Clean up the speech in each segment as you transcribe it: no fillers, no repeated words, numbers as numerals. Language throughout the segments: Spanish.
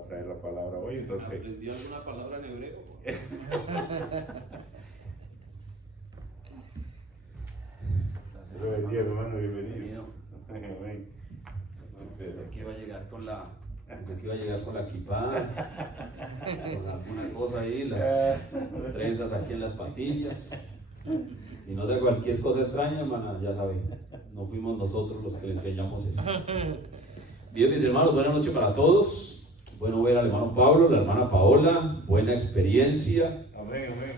a traer la palabra hoy. Entonces, ¿Aprendió alguna palabra en hebreo? Dios bendiga, hermano, bienvenido. Amén. Pensé que iba a llegar con la kipá, con alguna cosa ahí, las trenzas aquí en las patillas. Si no de cualquier cosa extraña, hermana, ya saben, no fuimos nosotros los que le enseñamos eso. Bien, mis hermanos, buenas noches para todos. Bueno ver al hermano Pablo, la hermana Paola, buena experiencia. Amén, amén.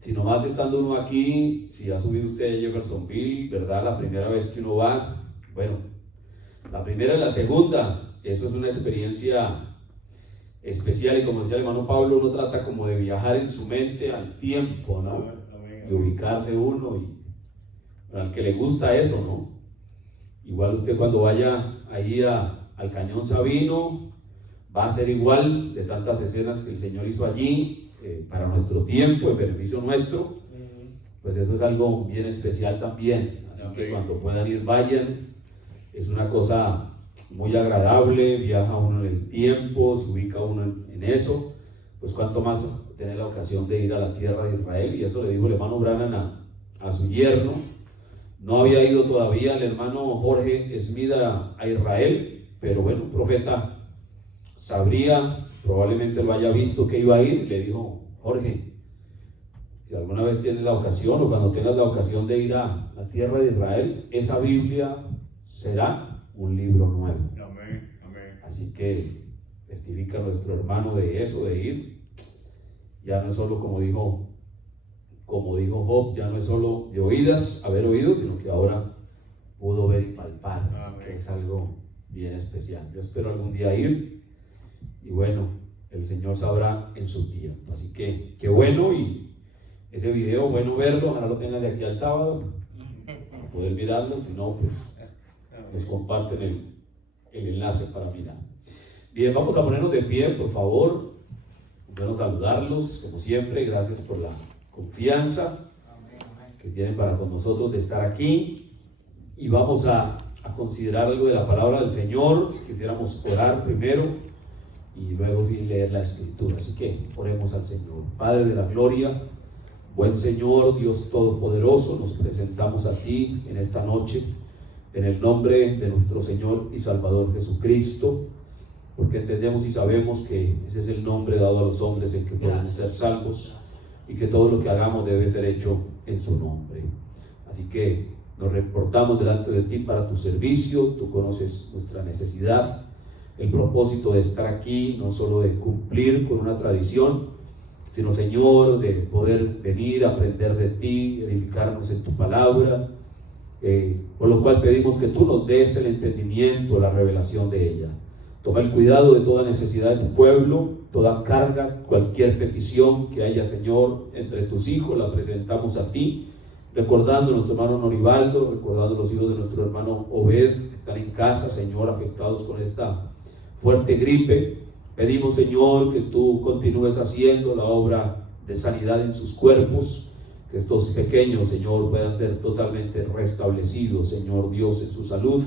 Si nomás estando uno aquí, si ha subido usted a Jeffersonville, ¿verdad? La primera vez que uno va, bueno, la primera y la segunda, eso es una experiencia especial, y como decía el hermano Pablo, uno trata como de viajar en su mente al tiempo, ¿no? Amén, amén. Y ubicarse uno, y al que le gusta eso, ¿no? Igual usted cuando vaya ahí al Cañón Sabino, va a ser igual de tantas escenas que el Señor hizo allí, para nuestro tiempo, en beneficio nuestro, pues eso es algo bien especial también. Así que cuando puedan ir, vayan. Es una cosa muy agradable, viaja uno en el tiempo, se ubica uno en eso. Pues cuanto más tener la ocasión de ir a la tierra de Israel, y eso le dijo el hermano Branham a su yerno. No había ido todavía el hermano Jorge Smith a Israel, pero bueno, un profeta sabría, probablemente lo haya visto que iba a ir, le dijo: Jorge, si alguna vez tienes la ocasión, o cuando tengas la ocasión de ir a la tierra de Israel, esa Biblia será un libro nuevo. Amén, amén. Así que testifica nuestro hermano de eso, de ir. Ya no es solo como dijo Job, ya no es solo de oídas, haber oído, sino que ahora pudo ver y palpar. Así que es algo bien especial. Yo espero algún día ir, y bueno, el Señor sabrá en su tiempo. Así que qué bueno, y ese video, bueno verlo, ojalá lo tengan de aquí al sábado para poder mirarlo. Si no, pues les comparten el enlace para mirar. Bien, vamos a ponernos de pie, por favor. Bueno, saludarlos como siempre. Gracias por la confianza que tienen para con nosotros de estar aquí, y vamos a considerar algo de la palabra del Señor. Quisiéramos orar primero y luego sí leer la escritura. Así que oremos al Señor. Padre de la gloria, buen Señor, Dios todopoderoso, nos presentamos a ti en esta noche en el nombre de nuestro Señor y Salvador Jesucristo, porque entendemos y sabemos que ese es el nombre dado a los hombres en que podemos ser salvos, y que todo lo que hagamos debe ser hecho en su nombre. Así que nos reportamos delante de ti para tu servicio. Tú conoces nuestra necesidad, el propósito de estar aquí, no solo de cumplir con una tradición, sino, Señor, de poder venir a aprender de ti, edificarnos en tu palabra, por lo cual pedimos que tú nos des el entendimiento, la revelación de ella. Toma el cuidado de toda necesidad de tu pueblo, toda carga, cualquier petición que haya, Señor, entre tus hijos, la presentamos a ti, recordando a nuestro hermano Noribaldo, recordando a los hijos de nuestro hermano Obed, que están en casa, Señor, afectados con esta fuerte gripe. Pedimos, Señor, que tú continúes haciendo la obra de sanidad en sus cuerpos, que estos pequeños, Señor, puedan ser totalmente restablecidos, Señor Dios, en su salud,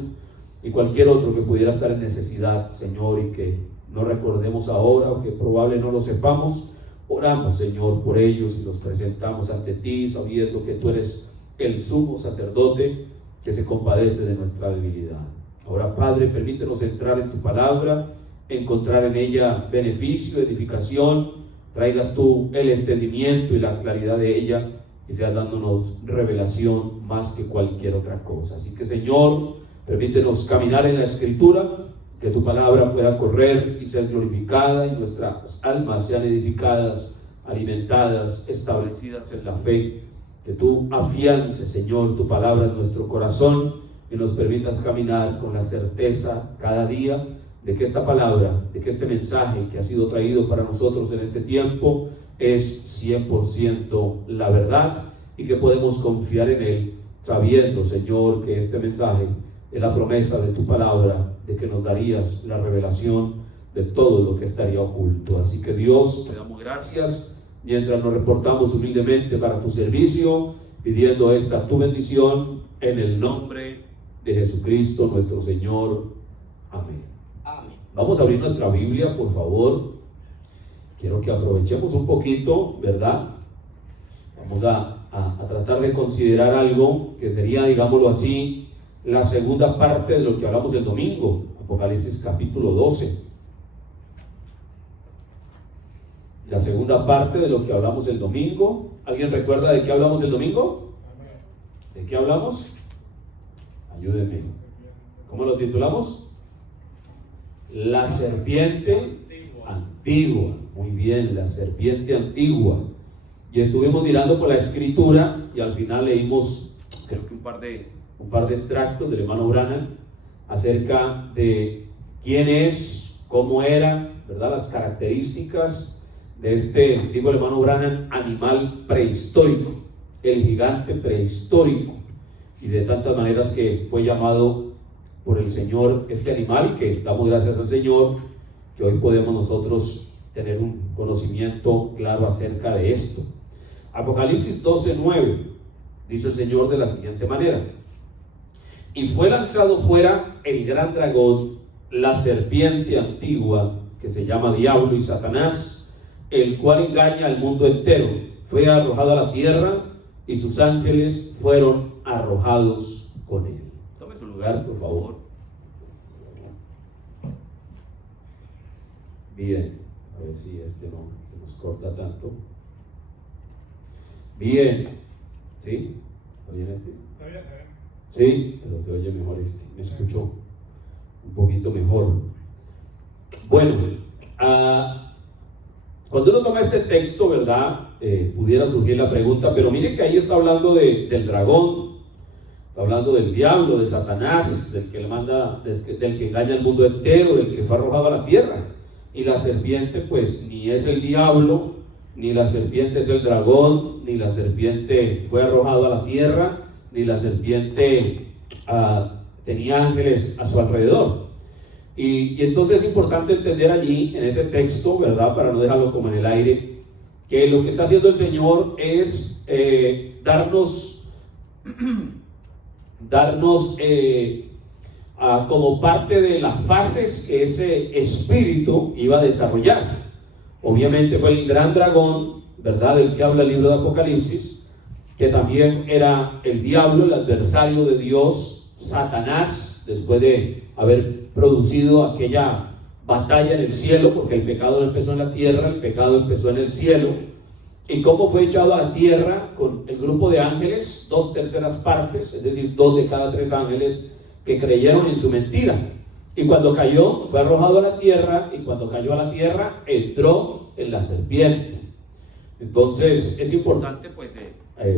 y cualquier otro que pudiera estar en necesidad, Señor, y que no recordemos ahora, o que probable no lo sepamos. Oramos, Señor, por ellos y los presentamos ante ti, sabiendo que tú eres el sumo sacerdote que se compadece de nuestra debilidad. Ahora, Padre, permítenos entrar en tu palabra, encontrar en ella beneficio, edificación. Traigas tú el entendimiento y la claridad de ella, y seas dándonos revelación más que cualquier otra cosa. Así que, Señor, permítenos caminar en la Escritura, que tu palabra pueda correr y ser glorificada, y nuestras almas sean edificadas, alimentadas, establecidas en la fe. Que tú afiances, Señor, tu palabra en nuestro corazón, y nos permitas caminar con la certeza cada día de que esta palabra, de que este mensaje que ha sido traído para nosotros en este tiempo es 100% la verdad, y que podemos confiar en él, sabiendo, Señor, que este mensaje es la promesa de tu palabra, de que nos darías la revelación de todo lo que estaría oculto. Así que, Dios, te damos gracias mientras nos reportamos humildemente para tu servicio, pidiendo esta tu bendición en el nombre de Jesucristo nuestro Señor. Amén. Amén. Vamos a abrir nuestra Biblia, por favor. Quiero que aprovechemos un poquito, ¿verdad? Vamos a tratar de considerar algo que sería, digámoslo así, la segunda parte de lo que hablamos el domingo, Apocalipsis capítulo 12. La segunda parte de lo que hablamos el domingo. ¿Alguien recuerda de qué hablamos el domingo? ¿De qué hablamos? Ayúdenme. ¿Cómo lo titulamos? La serpiente antigua. Muy bien, la serpiente antigua. Y estuvimos mirando por la escritura y al final leímos, creo que un par de extractos del hermano Branham acerca de quién es, cómo era, ¿verdad? Las características de este, digo el hermano Branham, animal prehistórico, el gigante prehistórico, y de tantas maneras que fue llamado por el Señor este animal, y que damos gracias al Señor que hoy podemos nosotros tener un conocimiento claro acerca de esto. Apocalipsis 12:9 dice el Señor de la siguiente manera: y fue lanzado fuera el gran dragón, la serpiente antigua, que se llama Diablo y Satanás, el cual engaña al mundo entero. Fue arrojado a la tierra y sus ángeles fueron arrojados con él. Tome su lugar, por favor. Bien, a ver si este no se nos corta tanto. Bien, ¿sí? ¿Está bien este? Sí, pero se oye mejor este, me escucho un poquito mejor. Bueno, cuando uno toma este texto, ¿verdad? Pudiera surgir la pregunta, pero mire que ahí está hablando del dragón, está hablando del diablo, de Satanás, del que le manda, del que engaña al mundo entero, del que fue arrojado a la tierra. Y la serpiente, pues, ni es el diablo, ni la serpiente es el dragón, ni la serpiente fue arrojado a la tierra, ni la serpiente tenía ángeles a su alrededor. Y entonces es importante entender allí, en ese texto, ¿verdad? Para no dejarlo como en el aire, que lo que está haciendo el Señor es darnos como parte de las fases que ese espíritu iba a desarrollar. Obviamente fue el gran dragón, ¿verdad? Del que habla el libro de Apocalipsis, que también era el diablo, el adversario de Dios, Satanás, después de haber producido aquella batalla en el cielo, porque el pecado no empezó en la tierra, el pecado empezó en el cielo. Y cómo fue echado a la tierra con el grupo de ángeles, 2/3 partes, es decir, 2 de cada 3 ángeles que creyeron en su mentira. Y cuando cayó, fue arrojado a la tierra, y cuando cayó a la tierra, entró en la serpiente. Entonces, es importante, pues,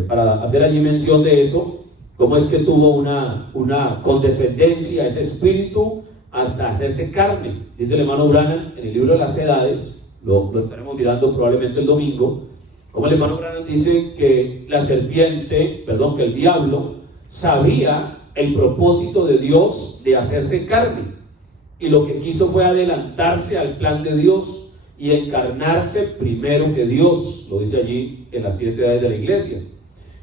para hacer allí mención de eso, cómo es que tuvo una condescendencia ese espíritu hasta hacerse carne. Dice el hermano Branham en el libro de las Edades, lo estaremos mirando probablemente el domingo, como el hermano Branham dice que que el diablo sabía el propósito de Dios de hacerse carne, y lo que quiso fue adelantarse al plan de Dios y encarnarse primero que Dios. Lo dice allí en las 7 edades de la iglesia.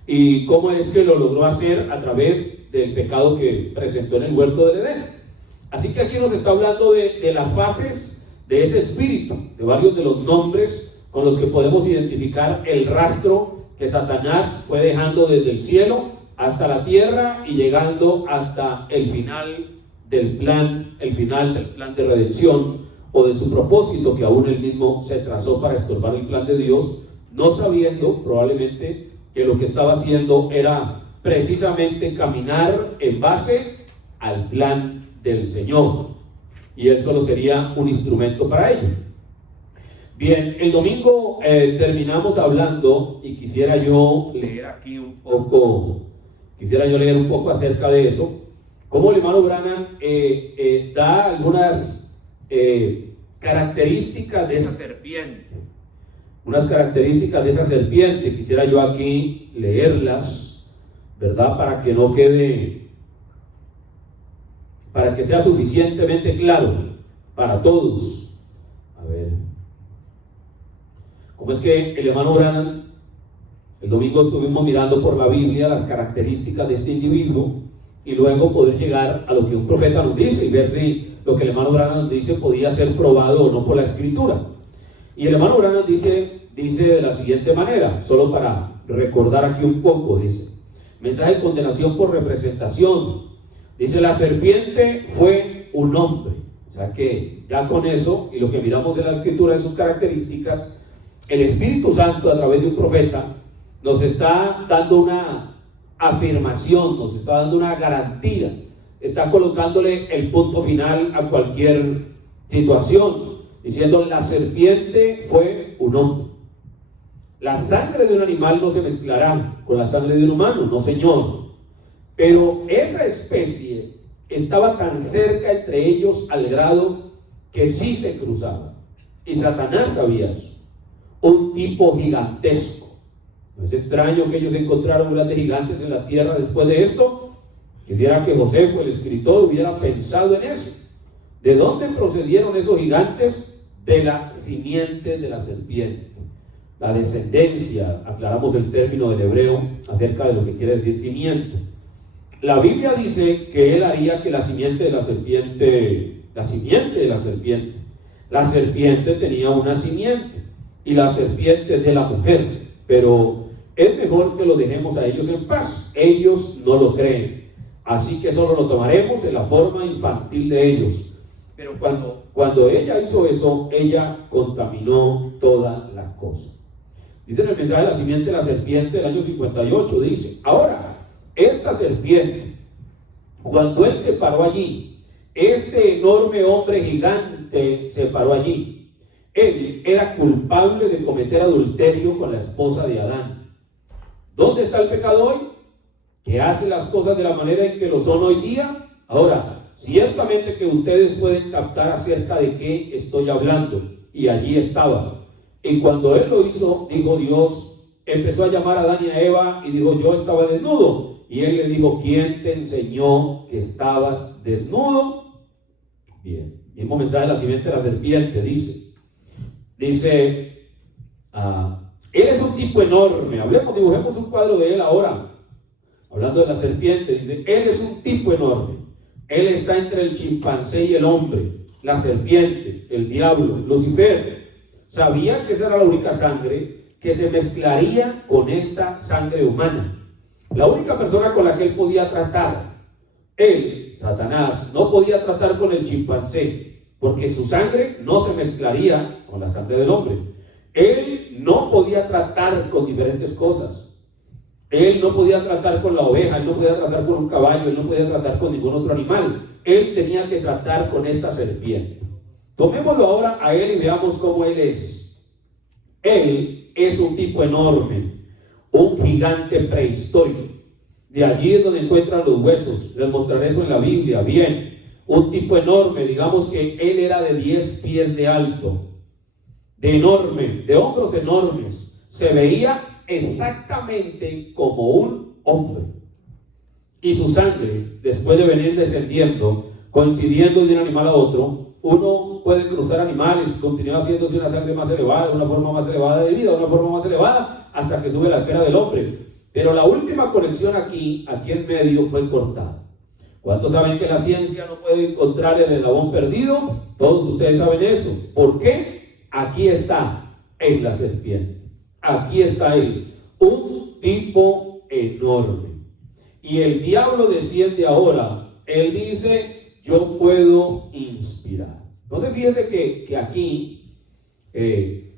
¿Y cómo es que lo logró hacer? A través del pecado que presentó en el huerto del Edén. Así que aquí nos está hablando de las fases de ese espíritu, de varios de los nombres con los que podemos identificar el rastro que Satanás fue dejando desde el cielo hasta la tierra y llegando hasta el final del plan de redención, o de su propósito que aún él mismo se trazó para estorbar el plan de Dios, no sabiendo probablemente que lo que estaba haciendo era precisamente caminar en base al plan del Señor, y él solo sería un instrumento para ello. Bien, el domingo terminamos hablando, y quisiera yo leer aquí un poco acerca de eso, como el hermano Branham da algunas características de esa serpiente. Unas características de esa serpiente, quisiera yo aquí leerlas, ¿verdad? Para que no quede, para que sea suficientemente claro para todos. A ver, ¿cómo es que el hermano Branham, el domingo estuvimos mirando por la Biblia las características de este individuo, y luego poder llegar a lo que un profeta nos dice y ver si lo que el hermano Branham dice podía ser probado o no por la escritura. Y el hermano Branham dice de la siguiente manera, solo para recordar aquí un poco, dice: mensaje de condenación por representación. Dice: la serpiente fue un hombre. O sea que ya con eso, y lo que miramos en la escritura de sus características, el Espíritu Santo a través de un profeta nos está dando una afirmación, nos está dando una garantía, está colocándole el punto final a cualquier situación, diciendo: la serpiente fue un hombre. La sangre de un animal no se mezclará con la sangre de un humano, no señor. Pero esa especie estaba tan cerca entre ellos al grado que sí se cruzaban. Y Satanás sabía eso. Un tipo gigantesco. No es extraño que ellos encontraron grandes gigantes en la tierra después de esto. Quisiera que Josefo, el escritor, hubiera pensado en eso. ¿De dónde procedieron esos gigantes? De la simiente de la serpiente. La descendencia, aclaramos el término del hebreo acerca de lo que quiere decir simiente. La Biblia dice que él haría que la simiente de la serpiente tenía una simiente, y la serpiente de la mujer, pero es mejor que lo dejemos a ellos en paz. Ellos no lo creen, así que solo lo tomaremos en la forma infantil de ellos. Pero cuando ella hizo eso, ella contaminó toda la cosa. Dice en el mensaje de la simiente de la serpiente del año 58, dice: ahora, esta serpiente, cuando él se paró allí, este enorme hombre gigante se paró allí, él era culpable de cometer adulterio con la esposa de Adán. ¿Dónde está el pecado hoy? Que hace las cosas de la manera en que lo son hoy día. Ahora, ciertamente que ustedes pueden captar acerca de qué estoy hablando, y allí estaba. Y cuando él lo hizo, dijo Dios, empezó a llamar a Adán y a Eva y dijo: yo estaba desnudo. Y él le dijo: ¿quién te enseñó que estabas desnudo? Bien, mismo mensaje de la simiente de la serpiente, dice, él es un tipo enorme. Dibujemos un cuadro de él ahora, hablando de la serpiente. Dice: él es un tipo enorme. Él está entre el chimpancé y el hombre. La serpiente, el diablo, Lucifer, sabía que esa era la única sangre que se mezclaría con esta sangre humana. La única persona con la que él podía tratar, él, Satanás, no podía tratar con el chimpancé, porque su sangre no se mezclaría con la sangre del hombre. Él no podía tratar con diferentes cosas. Él no podía tratar con la oveja, él no podía tratar con un caballo, él no podía tratar con ningún otro animal. Él tenía que tratar con esta serpiente. Tomémoslo ahora a él y veamos cómo él es. Él es un tipo enorme, un gigante prehistórico. De allí es donde encuentran los huesos. Les mostraré eso en la Biblia. Bien, un tipo enorme. Digamos que él era de 10 pies de alto, de enorme, de hombros enormes. Se veía exactamente como un hombre. Y su sangre, después de venir descendiendo, coincidiendo de un animal a otro, uno puede cruzar animales, continúa haciéndose una sangre más elevada, una forma más elevada de vida, una forma más elevada, hasta que sube la esfera del hombre. Pero la última conexión aquí en medio fue cortada. ¿Cuántos saben que la ciencia no puede encontrar el eslabón perdido? Todos ustedes saben eso. ¿Por qué? Aquí está en la serpiente. Aquí está él, un tipo enorme. Y el diablo desciende ahora. Él dice: yo puedo inspirar. Entonces fíjese que aquí,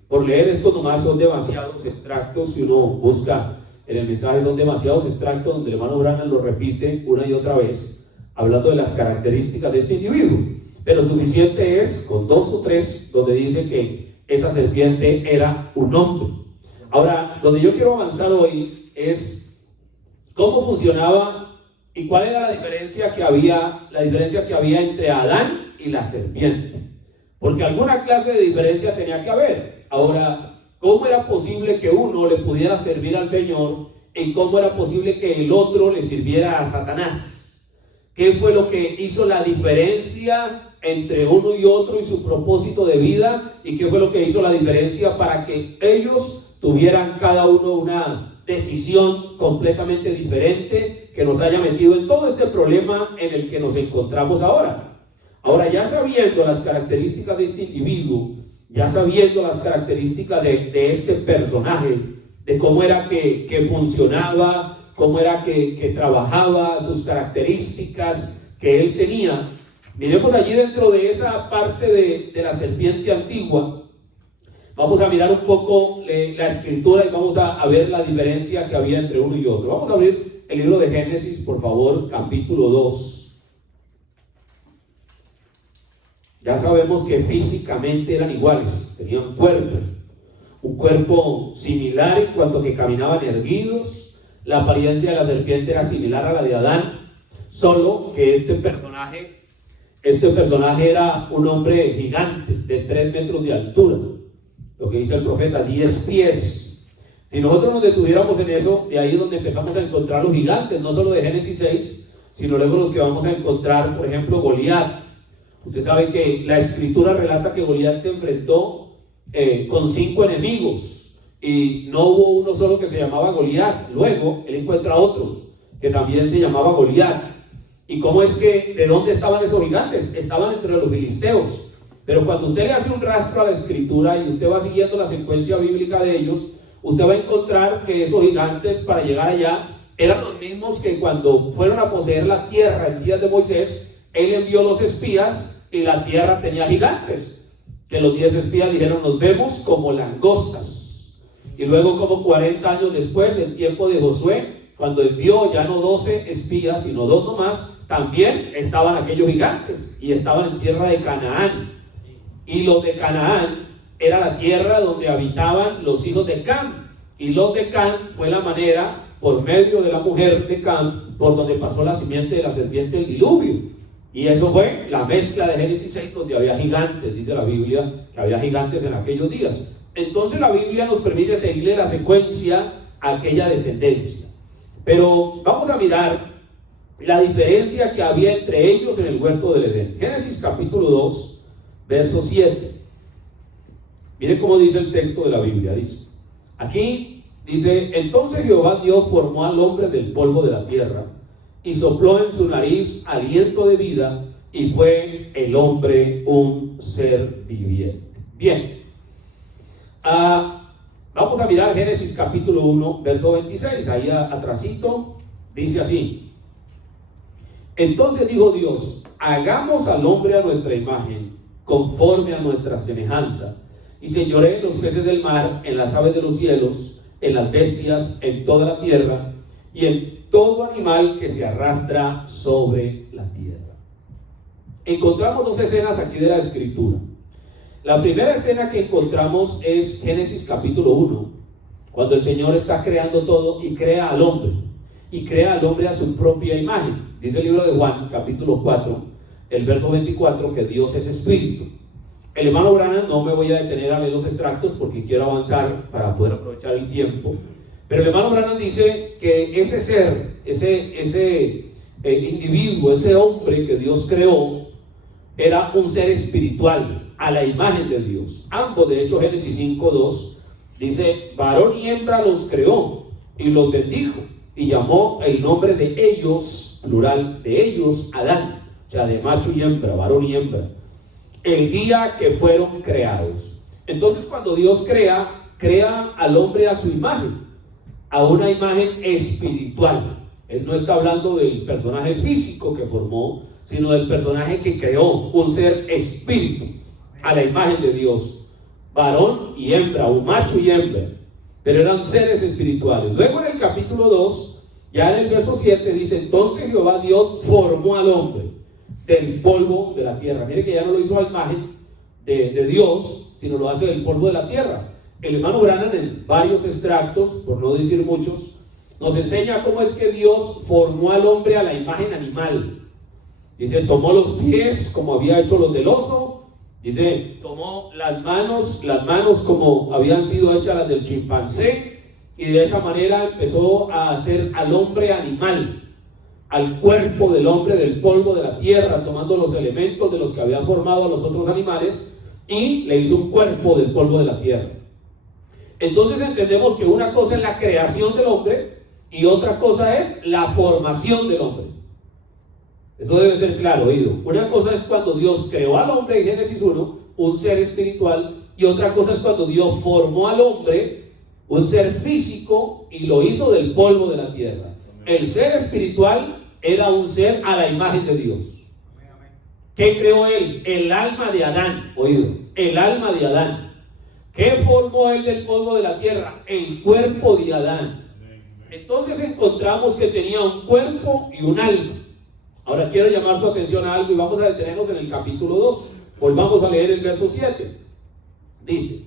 por leer esto nomás son demasiados extractos. Si uno busca en el mensaje, son demasiados extractos donde el hermano Branham lo repite una y otra vez, hablando de las características de este individuo. Pero suficiente es con 2 o 3 donde dice que esa serpiente era un hombre. Ahora, donde yo quiero avanzar hoy es cómo funcionaba y cuál era la diferencia que había entre Adán y la serpiente. Porque alguna clase de diferencia tenía que haber. Ahora, ¿cómo era posible que uno le pudiera servir al Señor y cómo era posible que el otro le sirviera a Satanás? ¿Qué fue lo que hizo la diferencia entre uno y otro y su propósito de vida? ¿Y qué fue lo que hizo la diferencia para que ellos tuvieran cada uno una decisión completamente diferente que nos haya metido en todo este problema en el que nos encontramos ahora? Ahora, ya sabiendo las características de este individuo, ya sabiendo las características de este personaje, de cómo era que funcionaba, cómo era que trabajaba, sus características que él tenía, miremos allí dentro de esa parte de la serpiente antigua. Vamos a mirar un poco la escritura y vamos a ver la diferencia que había entre uno y otro. Vamos a abrir el libro de Génesis, por favor, capítulo 2. Ya sabemos que físicamente eran iguales, tenían un cuerpo similar en cuanto que caminaban erguidos. La apariencia de la serpiente era similar a la de Adán, solo que este personaje era un hombre gigante de 3 metros de altura, lo que dice el profeta, 10 pies. Si nosotros nos detuviéramos en eso, de ahí es donde empezamos a encontrar los gigantes, no solo de Génesis 6, sino luego los que vamos a encontrar, por ejemplo, Goliat. Usted sabe que la escritura relata que Goliat se enfrentó con 5 enemigos y no hubo uno solo que se llamaba Goliat. Luego él encuentra otro que también se llamaba Goliat. ¿Y cómo es que, de dónde estaban esos gigantes? Estaban entre los filisteos. Pero cuando usted le hace un rastro a la escritura y usted va siguiendo la secuencia bíblica de ellos, usted va a encontrar que esos gigantes, para llegar allá, eran los mismos que cuando fueron a poseer la tierra en días de Moisés, él envió los espías y la tierra tenía gigantes, que los 10 espías dijeron: nos vemos como langostas. Y luego, como 40 años después, en tiempo de Josué, cuando envió ya no 12 espías sino 2 nomás, también estaban aquellos gigantes y estaban en tierra de Canaán. Y los de Canaán era la tierra donde habitaban los hijos de Cam, y los de Cam fue la manera, por medio de la mujer de Cam, por donde pasó la simiente de la serpiente del diluvio. Y eso fue la mezcla de Génesis 6, donde había gigantes. Dice la Biblia que había gigantes en aquellos días. Entonces la Biblia nos permite seguirle la secuencia a aquella descendencia. Pero vamos a mirar la diferencia que había entre ellos en el huerto del Edén. Génesis capítulo 2, verso 7. Miren cómo dice el texto de la Biblia. Dice, aquí dice: entonces Jehová Dios formó al hombre del polvo de la tierra y sopló en su nariz aliento de vida, y fue el hombre un ser viviente. Bien, vamos a mirar Génesis capítulo 1, verso 26. Ahí atrasito dice así: entonces dijo Dios: hagamos al hombre a nuestra imagen, conforme a nuestra semejanza, y señoree en los peces del mar, en las aves de los cielos, en las bestias, en toda la tierra, y en todo animal que se arrastra sobre la tierra. Encontramos 2 escenas aquí de la escritura. La primera escena que encontramos es Génesis capítulo 1, cuando el Señor está creando todo y crea al hombre, y crea al hombre a su propia imagen. Dice el libro de Juan capítulo 4, el verso 24, que Dios es espíritu. El hermano Branham, no me voy a detener a leer los extractos porque quiero avanzar para poder aprovechar el tiempo. Pero el hermano Branham dice que ese ser, ese individuo, ese hombre que Dios creó, era un ser espiritual, a la imagen de Dios. Ambos, de hecho, Génesis 5:2 dice: varón y hembra los creó y los bendijo, y llamó el nombre de ellos, plural, de ellos, Adán, o sea, de macho y hembra, varón y hembra, el día que fueron creados. Entonces, cuando Dios crea al hombre a su imagen, a una imagen espiritual. Él no está hablando del personaje físico que formó, sino del personaje que creó, un ser espíritu, a la imagen de Dios, varón y hembra, un macho y hembra, pero eran seres espirituales. Luego en el capítulo 2, ya en el verso 7 dice: entonces Jehová Dios formó al hombre del polvo de la tierra. Mire que ya no lo hizo a imagen de Dios, sino lo hace del polvo de la tierra. El hermano Branham, en varios extractos, por no decir muchos, nos enseña cómo es que Dios formó al hombre a la imagen animal. Dice: tomó los pies como había hecho los del oso. Dice: tomó las manos como habían sido hechas las del chimpancé, y de esa manera empezó a hacer al hombre animal, al cuerpo del hombre del polvo de la tierra, tomando los elementos de los que habían formado a los otros animales, y le hizo un cuerpo del polvo de la tierra. Entonces entendemos que una cosa es la creación del hombre y otra cosa es la formación del hombre. Eso debe ser claro, oído. Una cosa es cuando Dios creó al hombre en Génesis 1, un ser espiritual, y otra cosa es cuando Dios formó al hombre, un ser físico, y lo hizo del polvo de la tierra. El ser espiritual era un ser a la imagen de Dios. ¿Qué creó él? El alma de Adán, oído, el alma de Adán. ¿Qué formó él del polvo de la tierra? El cuerpo de Adán. Entonces encontramos que tenía un cuerpo y un alma. Ahora quiero llamar su atención a algo y vamos a detenernos en el capítulo 2. Volvamos a leer el verso 7. Dice: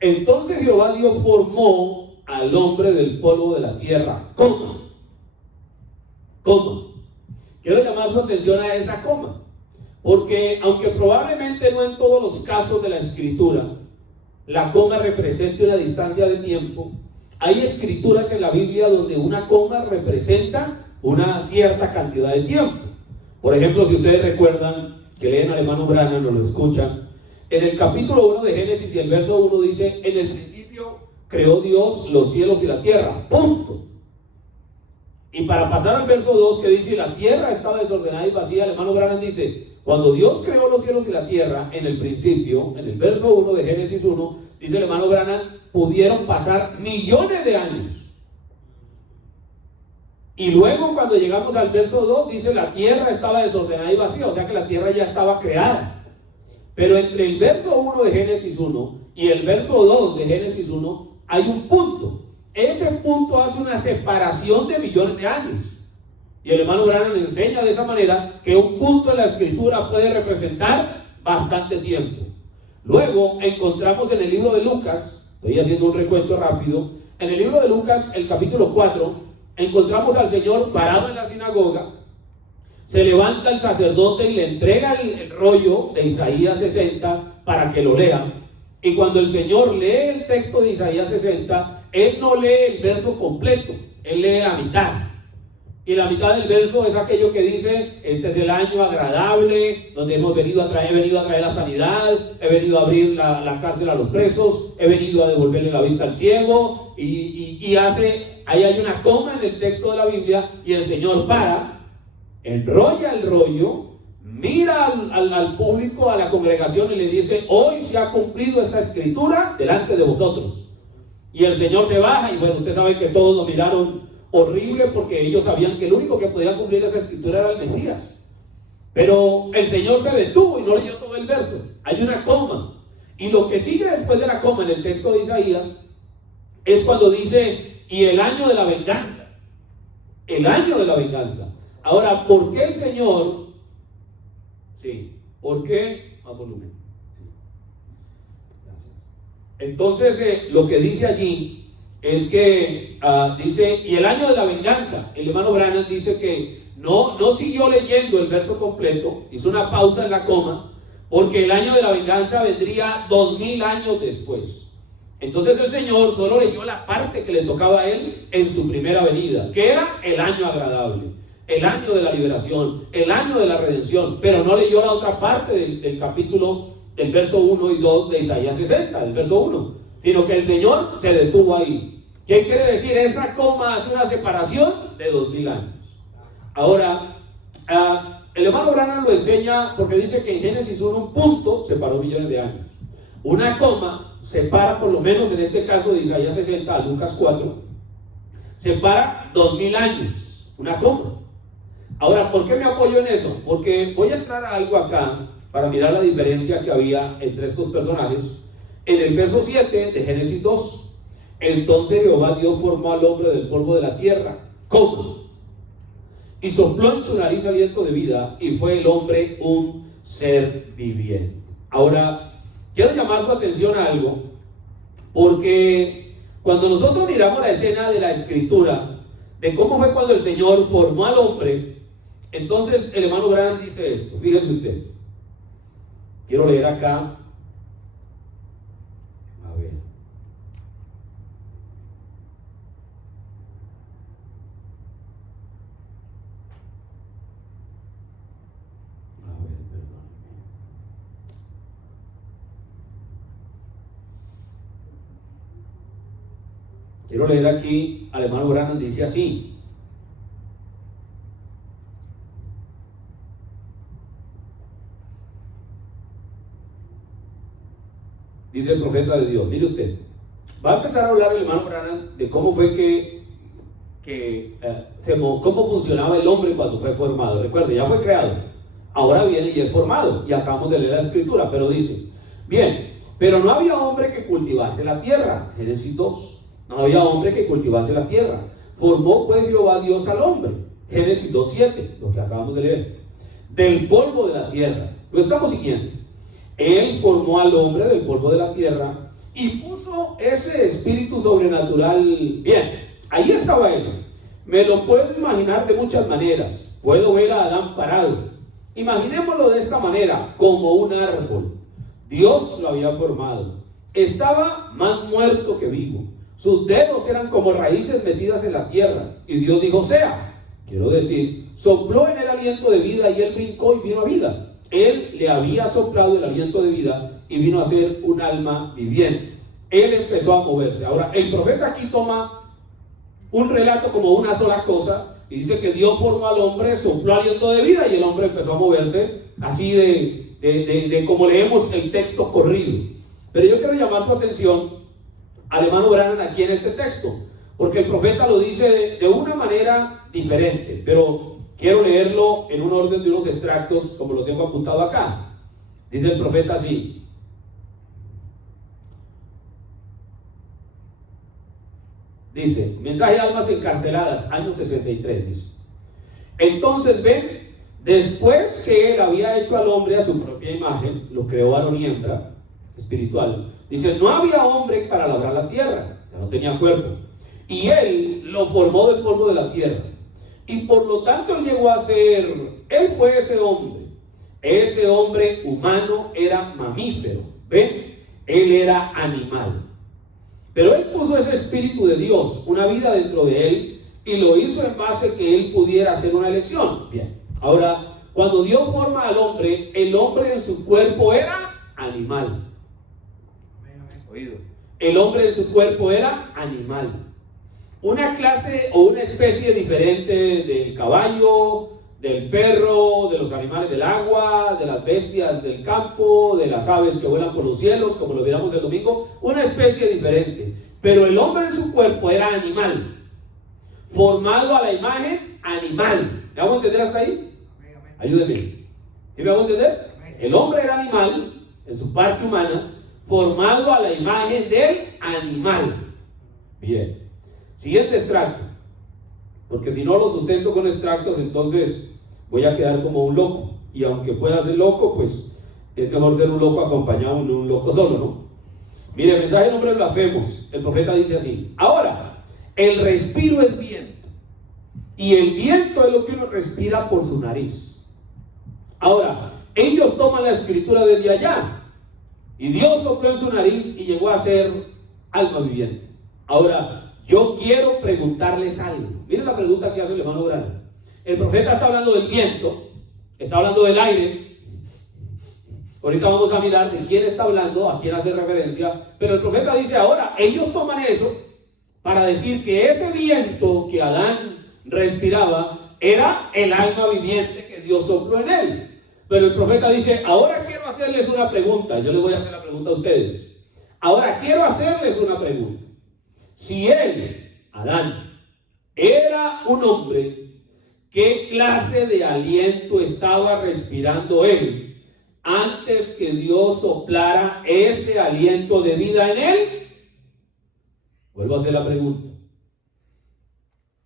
entonces Jehová Dios formó al hombre del polvo de la tierra, coma. Quiero llamar su atención a esa coma, porque aunque probablemente no en todos los casos de la escritura la coma represente una distancia de tiempo, hay escrituras en la Biblia donde una coma representa una cierta cantidad de tiempo. Por ejemplo, si ustedes recuerdan que leen al hermano Branham o lo escuchan, en el capítulo 1 de Génesis y el verso 1 dice: en el principio creó Dios los cielos y la tierra, punto. Y para pasar al verso 2 que dice: la tierra estaba desordenada y vacía, el hermano Branham dice: cuando Dios creó los cielos y la tierra, en el principio, en el verso 1 de Génesis 1, dice el hermano Branham, pudieron pasar millones de años. Y luego cuando llegamos al verso 2, dice: la tierra estaba desordenada y vacía, o sea que la tierra ya estaba creada. Pero entre el verso 1 de Génesis 1 y el verso 2 de Génesis 1 hay un punto. Ese punto hace una separación de millones de años. Y el hermano Branham enseña de esa manera que un punto en la escritura puede representar bastante tiempo. Luego encontramos en el libro de Lucas, estoy haciendo un recuento rápido, en el libro de Lucas, el capítulo 4, encontramos al Señor parado en la sinagoga. Se levanta el sacerdote y le entrega el rollo de Isaías 60 para que lo lea. Y cuando el Señor lee el texto de Isaías 60, Él no lee el verso completo, Él lee la mitad. Y la mitad del verso es aquello que dice: este es el año agradable, donde he venido a traer la sanidad, he venido a abrir la cárcel a los presos, he venido a devolverle la vista al ciego, y ahí hay una coma en el texto de la Biblia, y el Señor para, enrolla el rollo, mira al público, a la congregación, y le dice: hoy se ha cumplido esta escritura delante de vosotros. Y el Señor se baja, y bueno, usted sabe que todos lo miraron horrible, porque ellos sabían que el único que podía cumplir esa escritura era el Mesías. Pero el Señor se detuvo y no leyó todo el verso. Hay una coma, y lo que sigue después de la coma en el texto de Isaías es cuando dice: y el año de la venganza. El año de la venganza. Ahora, ¿por qué el Señor? Sí, ¿por qué? Más volumen. Sí. Gracias. Entonces, lo que dice allí es que dice: y el año de la venganza. El hermano Branham dice que no siguió leyendo el verso completo, hizo una pausa en la coma, porque el año de la venganza vendría 2000 años después. Entonces el Señor solo leyó la parte que le tocaba a Él en su primera venida, que era el año agradable, el año de la liberación, el año de la redención, pero no leyó la otra parte del capítulo, del verso 1 y 2 de Isaías 60, del verso 1, sino que el Señor se detuvo ahí. ¿Qué quiere decir? Esa coma hace una separación de 2000 años. Ahora, el hermano Branham lo enseña porque dice que en Génesis 1 un punto separó millones de años. Una coma separa, por lo menos en este caso de Isaías 60 a Lucas 4, separa 2000 años. Una coma. Ahora, ¿por qué me apoyo en eso? Porque voy a entrar a algo acá para mirar la diferencia que había entre estos personajes. En el verso 7 de Génesis 2. Entonces Jehová Dios formó al hombre del polvo de la tierra, coma, y sopló en su nariz aliento de vida, y fue el hombre un ser viviente. Ahora, quiero llamar su atención a algo, porque cuando nosotros miramos la escena de la escritura, de cómo fue cuando el Señor formó al hombre, entonces el hermano Branham dice esto, fíjese usted. Quiero leer acá. Quiero leer aquí al hermano Branham, dice así: dice el profeta de Dios. Mire usted, va a empezar a hablar el hermano Branham de cómo fue cómo funcionaba el hombre cuando fue formado. Recuerde, ya fue creado, ahora viene y es formado, y acabamos de leer la escritura, pero dice, bien, pero no había hombre que cultivase la tierra, Génesis 2, no había hombre que cultivase la tierra, formó pues Jehová Dios al hombre, Génesis 2:7, lo que acabamos de leer, del polvo de la tierra. Lo estamos siguiendo. Él formó al hombre del polvo de la tierra y puso ese espíritu sobrenatural. Bien, ahí estaba él. Me lo puedo imaginar de muchas maneras. Puedo ver a Adán parado. Imaginémoslo de esta manera, como un árbol. Dios lo había formado. Estaba más muerto que vivo. Sus dedos eran como raíces metidas en la tierra. Y Dios dijo, sea. Quiero decir, sopló en el aliento de vida y él brincó y vino a vida. Él le había soplado el aliento de vida y vino a ser un alma viviente. Él empezó a moverse. Ahora, el profeta aquí toma un relato como una sola cosa y dice que Dios formó al hombre, sopló aliento de vida y el hombre empezó a moverse, así de como leemos el texto corrido. Pero yo quiero llamar su atención al hermano Branham aquí en este texto, porque el profeta lo dice de una manera diferente, pero quiero leerlo en un orden de unos extractos como lo tengo apuntado acá. Dice el profeta así: dice, mensaje de almas encarceladas, año 63, dice. Entonces ven, después que él había hecho al hombre a su propia imagen, lo creó varón y hembra, espiritual, dice, no había hombre para labrar la tierra, ya no tenía cuerpo, y él lo formó del polvo de la tierra, y por lo tanto él llegó a ser, él fue ese hombre humano era mamífero, ven, él era animal. Pero él puso ese espíritu de Dios, una vida dentro de él, y lo hizo en base a que él pudiera hacer una elección. Bien, ahora, cuando Dios forma al hombre, el hombre en su cuerpo era animal. Oído. El hombre en su cuerpo era animal. Una clase o una especie diferente del caballo, del perro, de los animales del agua, de las bestias del campo, de las aves que vuelan por los cielos, como lo miramos el domingo, una especie diferente. Pero el hombre en su cuerpo era animal, formado a la imagen animal. ¿Me hago entender hasta ahí? Ayúdeme. ¿Sí me hago entender? El hombre era animal, en su parte humana, formado a la imagen del animal. Bien. Siguiente extracto. Porque si no lo sustento con extractos, entonces voy a quedar como un loco. Y aunque pueda ser loco, pues es mejor ser un loco acompañado de un loco solo, ¿no? Mire, el mensaje no blasfemos. El profeta dice así: ahora, el respiro es viento. Y el viento es lo que uno respira por su nariz. Ahora, ellos toman la escritura desde allá. Y Dios sopló en su nariz y llegó a ser alma viviente. Ahora, yo quiero preguntarles algo. Miren la pregunta que hace el hermano Branham. El profeta está hablando del viento, está hablando del aire. Ahorita vamos a mirar de quién está hablando, a quién hace referencia. Pero el profeta dice, ahora, ellos toman eso para decir que ese viento que Adán respiraba era el alma viviente que Dios sopló en él. Pero el profeta dice, ahora quiero hacerles una pregunta. Yo les voy a hacer la pregunta a ustedes. Ahora quiero hacerles una pregunta. Si él, Adán, era un hombre, ¿qué clase de aliento estaba respirando él antes que Dios soplara ese aliento de vida en él? Vuelvo a hacer la pregunta.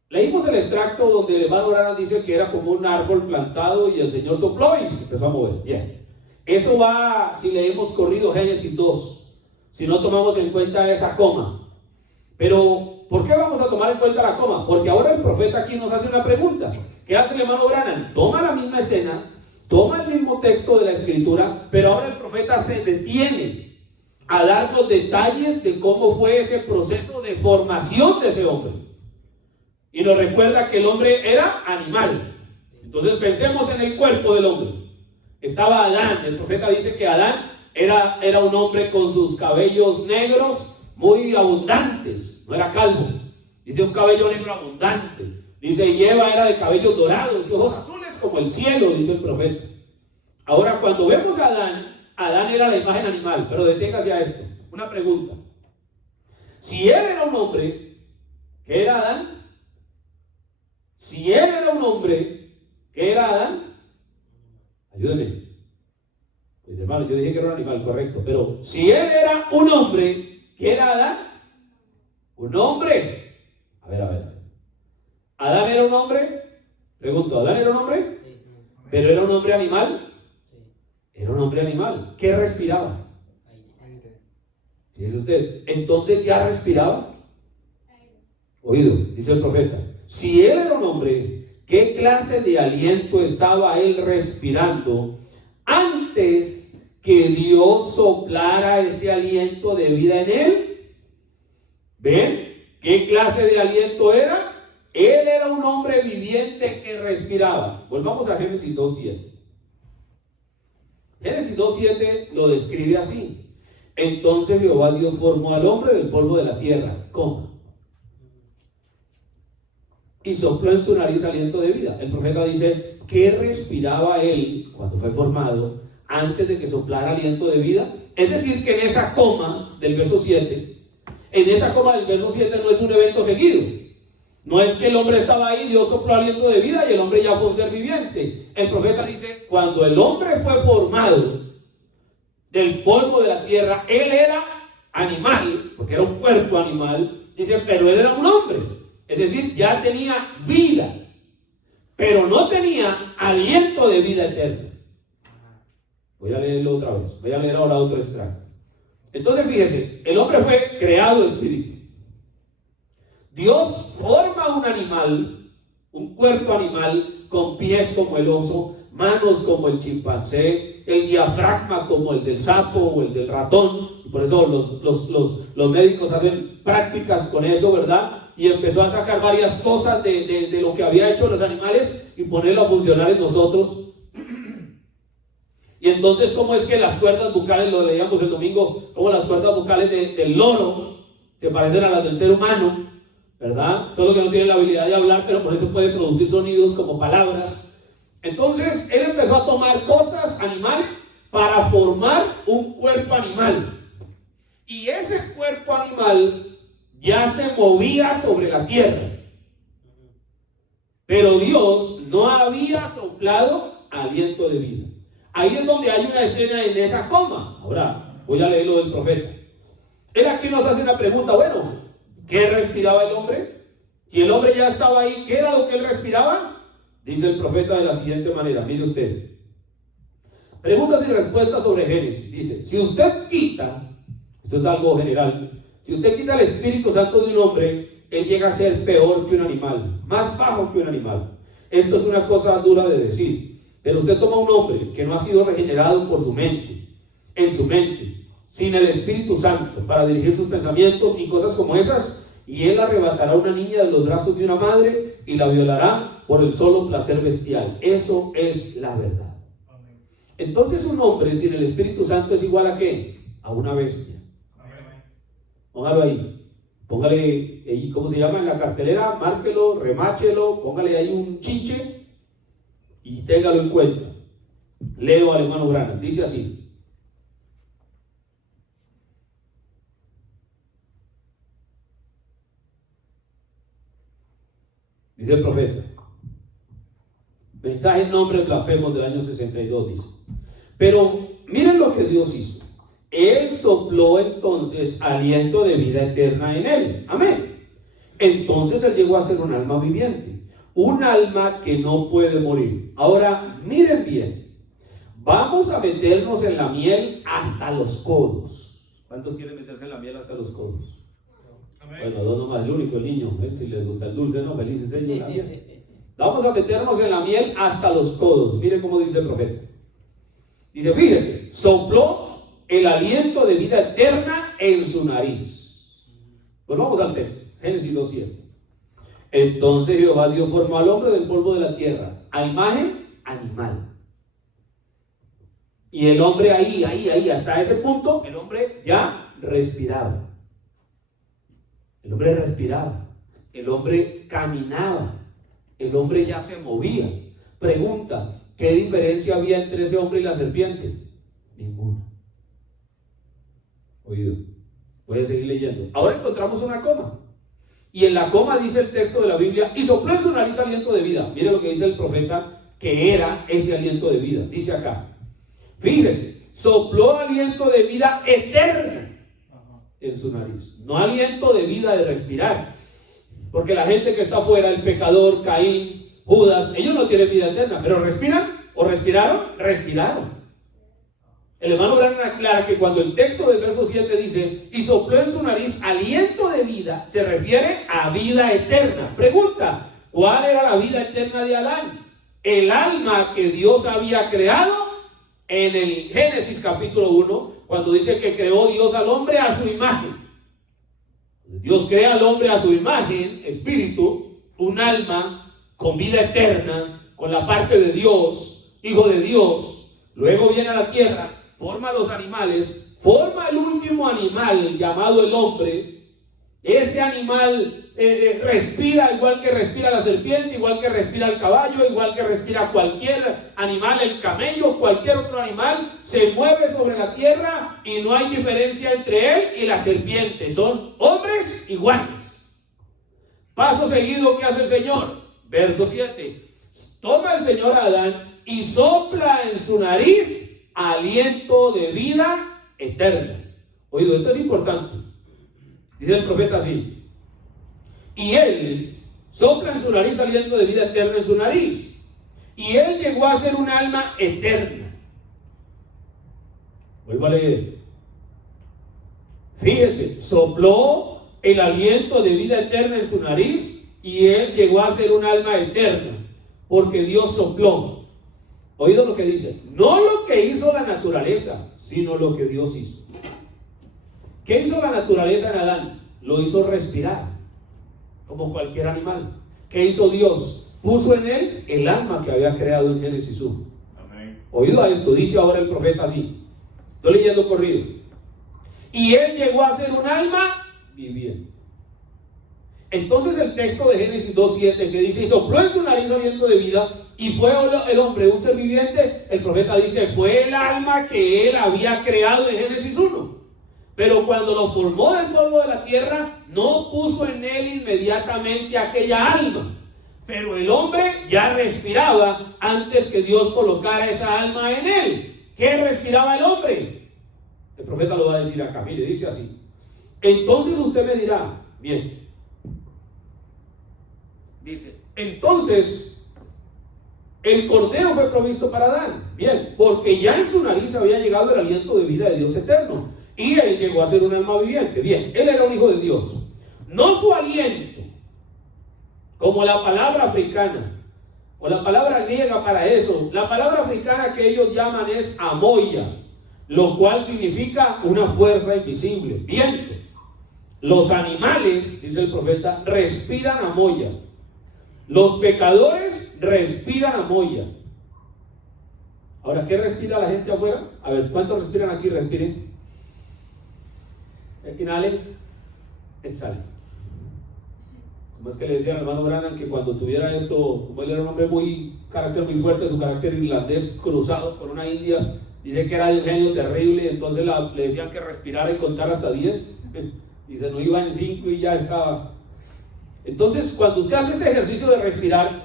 Leímos el extracto donde el hermano Branham dice que era como un árbol plantado y el Señor sopló y se empezó a mover. Bien, eso va si leemos corrido Génesis 2, si no tomamos en cuenta esa coma. Pero, ¿por qué vamos a tomar en cuenta la coma? Porque ahora el profeta aquí nos hace una pregunta. ¿Qué hace el hermano Branham? Toma la misma escena, toma el mismo texto de la escritura, pero ahora el profeta se detiene a dar los detalles de cómo fue ese proceso de formación de ese hombre. Y nos recuerda que el hombre era animal. Entonces pensemos en el cuerpo del hombre. Estaba Adán. El profeta dice que Adán era un hombre con sus cabellos negros muy abundantes, no era calvo. Dice un cabello negro abundante. Dice y Eva era de cabellos dorados y ojos azules como el cielo, dice el profeta. Ahora cuando vemos a Adán, Adán era la imagen animal, pero deténgase a esto. una pregunta. Si él era un hombre, ¿qué era Adán? Si él era un hombre, ¿qué era Adán? Ayúdeme. Pues, hermano, yo dije que era un animal, correcto. Pero si él era un hombre, ¿qué era Adán? Un hombre. A ver. ¿Adán era un hombre? Pregunto, ¿Adán era un hombre? Sí. ¿Pero era un hombre animal? Sí. Era un hombre animal. ¿Qué respiraba? Aire. Fíjese usted, entonces ya respiraba. Oído, dice el profeta. Si él era un hombre, ¿qué clase de aliento estaba él respirando antes que Dios soplara ese aliento de vida en él? ¿Ven? ¿Qué clase de aliento era? Él era un hombre viviente que respiraba. Volvamos a Génesis 2:7. Génesis 2:7 lo describe así. Entonces Jehová Dios formó al hombre del polvo de la tierra, y sopló en su nariz aliento de vida. El profeta dice, ¿qué respiraba él cuando fue formado antes de que soplara aliento de vida? Es decir, que en esa coma del verso 7, en esa coma del verso 7 no es un evento seguido. No es que el hombre estaba ahí, Dios sopló aliento de vida y el hombre ya fue un ser viviente. El profeta dice, cuando el hombre fue formado del polvo de la tierra, él era animal, porque era un cuerpo animal, dice, pero él era un hombre. Es decir, ya tenía vida, pero no tenía aliento de vida eterna. Voy a leerlo otra vez, voy a leer ahora otro extracto. Entonces fíjese, el hombre fue creado espíritu. Dios forma un animal, un cuerpo animal, con pies como el oso, manos como el chimpancé, el diafragma como el del sapo o el del ratón. Y por eso los médicos hacen prácticas con eso, ¿verdad? Y empezó a sacar varias cosas de lo que había hecho los animales y ponerlo a funcionar en nosotros. Y entonces, ¿cómo es que las cuerdas bucales, lo leíamos el domingo, como las cuerdas bucales del loro se parecen a las del ser humano, ¿verdad? Solo que no tienen la habilidad de hablar, pero por eso puede producir sonidos como palabras. Entonces, él empezó a tomar cosas animales para formar un cuerpo animal. Y ese cuerpo animal ya se movía sobre la tierra. Pero Dios no había soplado aliento de vida. Ahí es donde hay una escena en esa coma. Ahora, voy a leer lo del profeta. Él aquí nos hace una pregunta, bueno, ¿qué respiraba el hombre? Si el hombre ya estaba ahí, ¿qué era lo que él respiraba? Dice el profeta de la siguiente manera, mire usted. Preguntas y respuestas sobre Génesis. Dice, si usted quita, esto es algo general, si usted quita el Espíritu Santo de un hombre, él llega a ser peor que un animal, más bajo que un animal. Esto es una cosa dura de decir, pero usted toma un hombre que no ha sido regenerado por su mente, en su mente, sin el Espíritu Santo para dirigir sus pensamientos y cosas como esas, y él arrebatará a una niña de los brazos de una madre y la violará por el solo placer bestial. Eso es la verdad. Entonces un hombre sin el Espíritu Santo es igual a ¿qué? A una bestia. Póngalo ahí. Póngale ahí, ¿cómo se llama? En la cartelera, márquelo, remáchelo, póngale ahí un chinche y téngalo en cuenta. Leo al hermano Branham, dice así. Dice el profeta. Mensaje en nombre blasfemos del año 62, dice. Pero miren lo que Dios hizo. Él sopló entonces aliento de vida eterna en él. Amén. Entonces él llegó a ser un alma viviente. Un alma que no puede morir. Ahora, miren bien. Vamos a meternos en la miel hasta los codos. ¿Cuántos quieren meterse en la miel hasta los codos? Amén. Bueno, dos nomás, el único, el niño. Si les gusta el dulce, no, felices ellos. Vamos a meternos en la miel hasta los codos. Miren cómo dice el profeta. Dice, fíjese, sopló el aliento de vida eterna en su nariz. Pues vamos al texto, Génesis 2:7. Entonces Jehová Dios formó al hombre del polvo de la tierra, a imagen animal. Y el hombre ahí, hasta ese punto, el hombre ya respiraba. El hombre respiraba. El hombre caminaba. El hombre ya se movía. Pregunta, ¿qué diferencia había entre ese hombre y la serpiente? Ninguna. Oído. Voy a seguir leyendo. Ahora encontramos una coma. Y en la coma dice el texto de la Biblia, y sopló en su nariz aliento de vida. Mire lo que dice el profeta, que era ese aliento de vida. Dice acá, fíjese, sopló aliento de vida eterna en su nariz. No aliento de vida de respirar. Porque la gente que está afuera, el pecador, Caín, Judas, ellos no tienen vida eterna, pero ¿respiran? ¿O respiraron? Respiraron. El hermano Branham aclara que cuando el texto del verso 7 dice, y sopló en su nariz aliento de vida, se refiere a vida eterna. Pregunta, ¿cuál era la vida eterna de Adán? El alma que Dios había creado en el Génesis capítulo 1, cuando dice que creó Dios al hombre a su imagen. Dios crea al hombre a su imagen, espíritu, un alma con vida eterna, con la parte de Dios, hijo de Dios. Luego viene a la tierra, forma los animales, forma el último animal llamado el hombre. Ese animal respira igual que respira la serpiente, igual que respira el caballo, igual que respira cualquier animal, el camello, cualquier otro animal, se mueve sobre la tierra y no hay diferencia entre él y la serpiente. Son hombres iguales. Paso seguido, ¿qué hace el Señor? Verso 7. Toma el Señor a Adán y sopla en su nariz aliento de vida eterna. Oído, esto es importante. Dice el profeta así: y él sopla en su nariz aliento de vida eterna en su nariz, y él llegó a ser un alma eterna. Vuelvo a leer. Fíjese, sopló el aliento de vida eterna en su nariz, y él llegó a ser un alma eterna, porque Dios sopló. Oído lo que dice, no lo que hizo la naturaleza, sino lo que Dios hizo. ¿Qué hizo la naturaleza en Adán? Lo hizo respirar, como cualquier animal. ¿Qué hizo Dios? Puso en él el alma que había creado en Génesis 1. Amén. Oído a esto, dice ahora el profeta así. Estoy leyendo corrido. Y él llegó a ser un alma viviente. Entonces el texto de Génesis 2:7 que dice, y sopló en su nariz aliento de vida, y fue el hombre un ser viviente, el profeta dice, fue el alma que él había creado en Génesis 1. Pero cuando lo formó del polvo de la tierra, no puso en él inmediatamente aquella alma. Pero el hombre ya respiraba antes que Dios colocara esa alma en él. ¿Qué respiraba el hombre? El profeta lo va a decir acá, mire, dice así. Entonces usted me dirá, bien. Dice, entonces el cordero fue provisto para Adán. Bien, porque ya en su nariz había llegado el aliento de vida de Dios eterno. Y él llegó a ser un alma viviente. Bien, él era un hijo de Dios. No su aliento, como la palabra africana, o la palabra griega para eso. La palabra africana que ellos llaman es amoya, lo cual significa una fuerza invisible, viento. Los animales, dice el profeta, respiran amoya. Los pecadores respiran amoya. Ahora, ¿qué respira la gente afuera? A ver, ¿cuántos respiran aquí? Respiren. Inhale, exhale. Como es que le decía al hermano Branham que cuando tuviera esto, como él era un hombre carácter muy fuerte, su carácter irlandés cruzado por una india, dice que era de un genio terrible, entonces le decían que respirara y contara hasta 10. Dice, no iba en 5 y ya estaba. Entonces, cuando usted hace este ejercicio de respirar,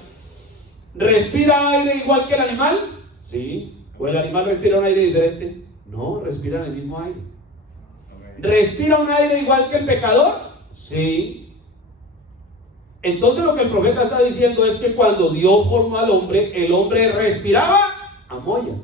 ¿respira aire igual que el animal? Sí. ¿O el animal respira un aire diferente? No, respiran el mismo aire. ¿Respira un aire igual que el pecador? Sí. Entonces lo que el profeta está diciendo es que cuando Dios formó al hombre, el hombre respiraba amoya.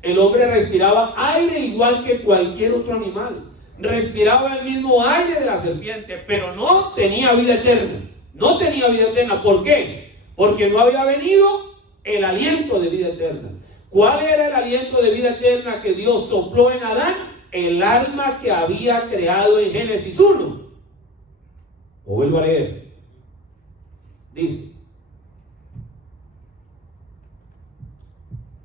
El hombre respiraba aire igual que cualquier otro animal. Respiraba el mismo aire de la serpiente, pero no tenía vida eterna. No tenía vida eterna. ¿Por qué? Porque no había venido el aliento de vida eterna. ¿Cuál era el aliento de vida eterna que Dios sopló en Adán? El alma que había creado en Génesis 1. O vuelvo a leer. Dice,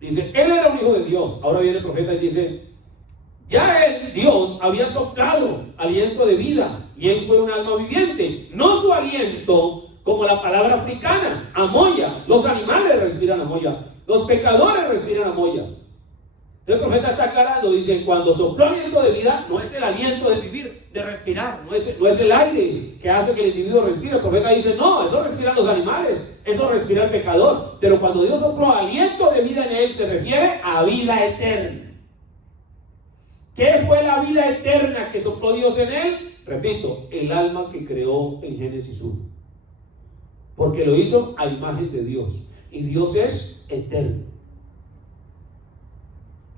él era un hijo de Dios. Ahora viene el profeta y dice, ya él, Dios, había soplado aliento de vida, y él fue un alma viviente. No su aliento como la palabra africana, amoya. Los animales respiran amoya, los pecadores respiran amoya. El profeta está aclarando, dice, cuando sopló aliento de vida, no es el aliento de vivir. de respirar, no es el aire que hace que el individuo respire. El profeta dice, no, eso respiran los animales, eso respira el pecador. Pero cuando Dios sopló aliento de vida en él, se refiere a vida eterna. ¿Qué fue la vida eterna que sopló Dios en él? Repito, el alma que creó en Génesis 1. Porque lo hizo a imagen de Dios. Y Dios es eterno.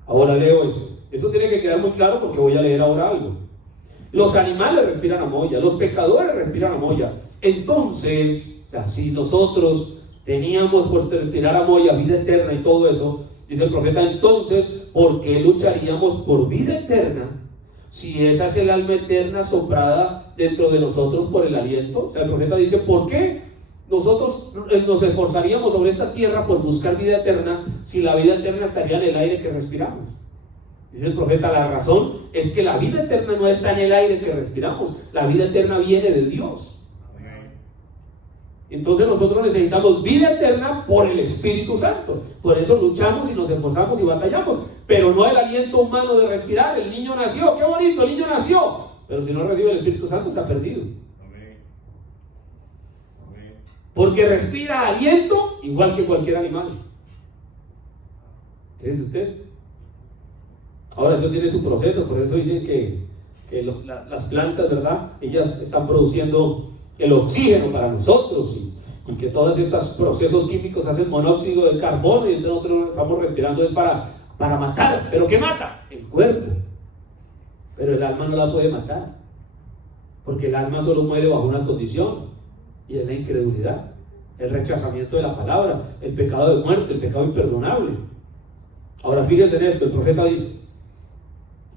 Ahora leo eso. Eso tiene que quedar muy claro porque voy a leer ahora algo. Los animales respiran amoya, los pecadores respiran amoya. Entonces, o sea, si nosotros teníamos por respirar amoya, vida eterna y todo eso, dice el profeta, entonces, ¿por qué lucharíamos por vida eterna si esa es el alma eterna soplada dentro de nosotros por el aliento? O sea, el profeta dice, ¿por qué nosotros nos esforzaríamos sobre esta tierra por buscar vida eterna si la vida eterna estaría en el aire que respiramos? Dice el profeta, la razón es que la vida eterna no está en el aire que respiramos, la vida eterna viene de Dios. Entonces nosotros necesitamos vida eterna por el Espíritu Santo. Por eso luchamos y nos esforzamos y batallamos, pero no el aliento humano de respirar. El niño nació, qué bonito, el niño nació, pero si no recibe el Espíritu Santo está perdido. Porque respira aliento igual que cualquier animal. ¿Qué dice usted? Ahora eso tiene su proceso, por eso dicen que las plantas, ¿verdad? Ellas están produciendo el oxígeno para nosotros y que todos estos procesos químicos hacen monóxido de carbono y entonces nosotros estamos respirando es para matar. ¿Pero qué mata? El cuerpo. Pero el alma no la puede matar, porque el alma solo muere bajo una condición, y es la incredulidad, el rechazamiento de la palabra, el pecado de muerte, el pecado imperdonable. Ahora fíjense en esto, el profeta dice,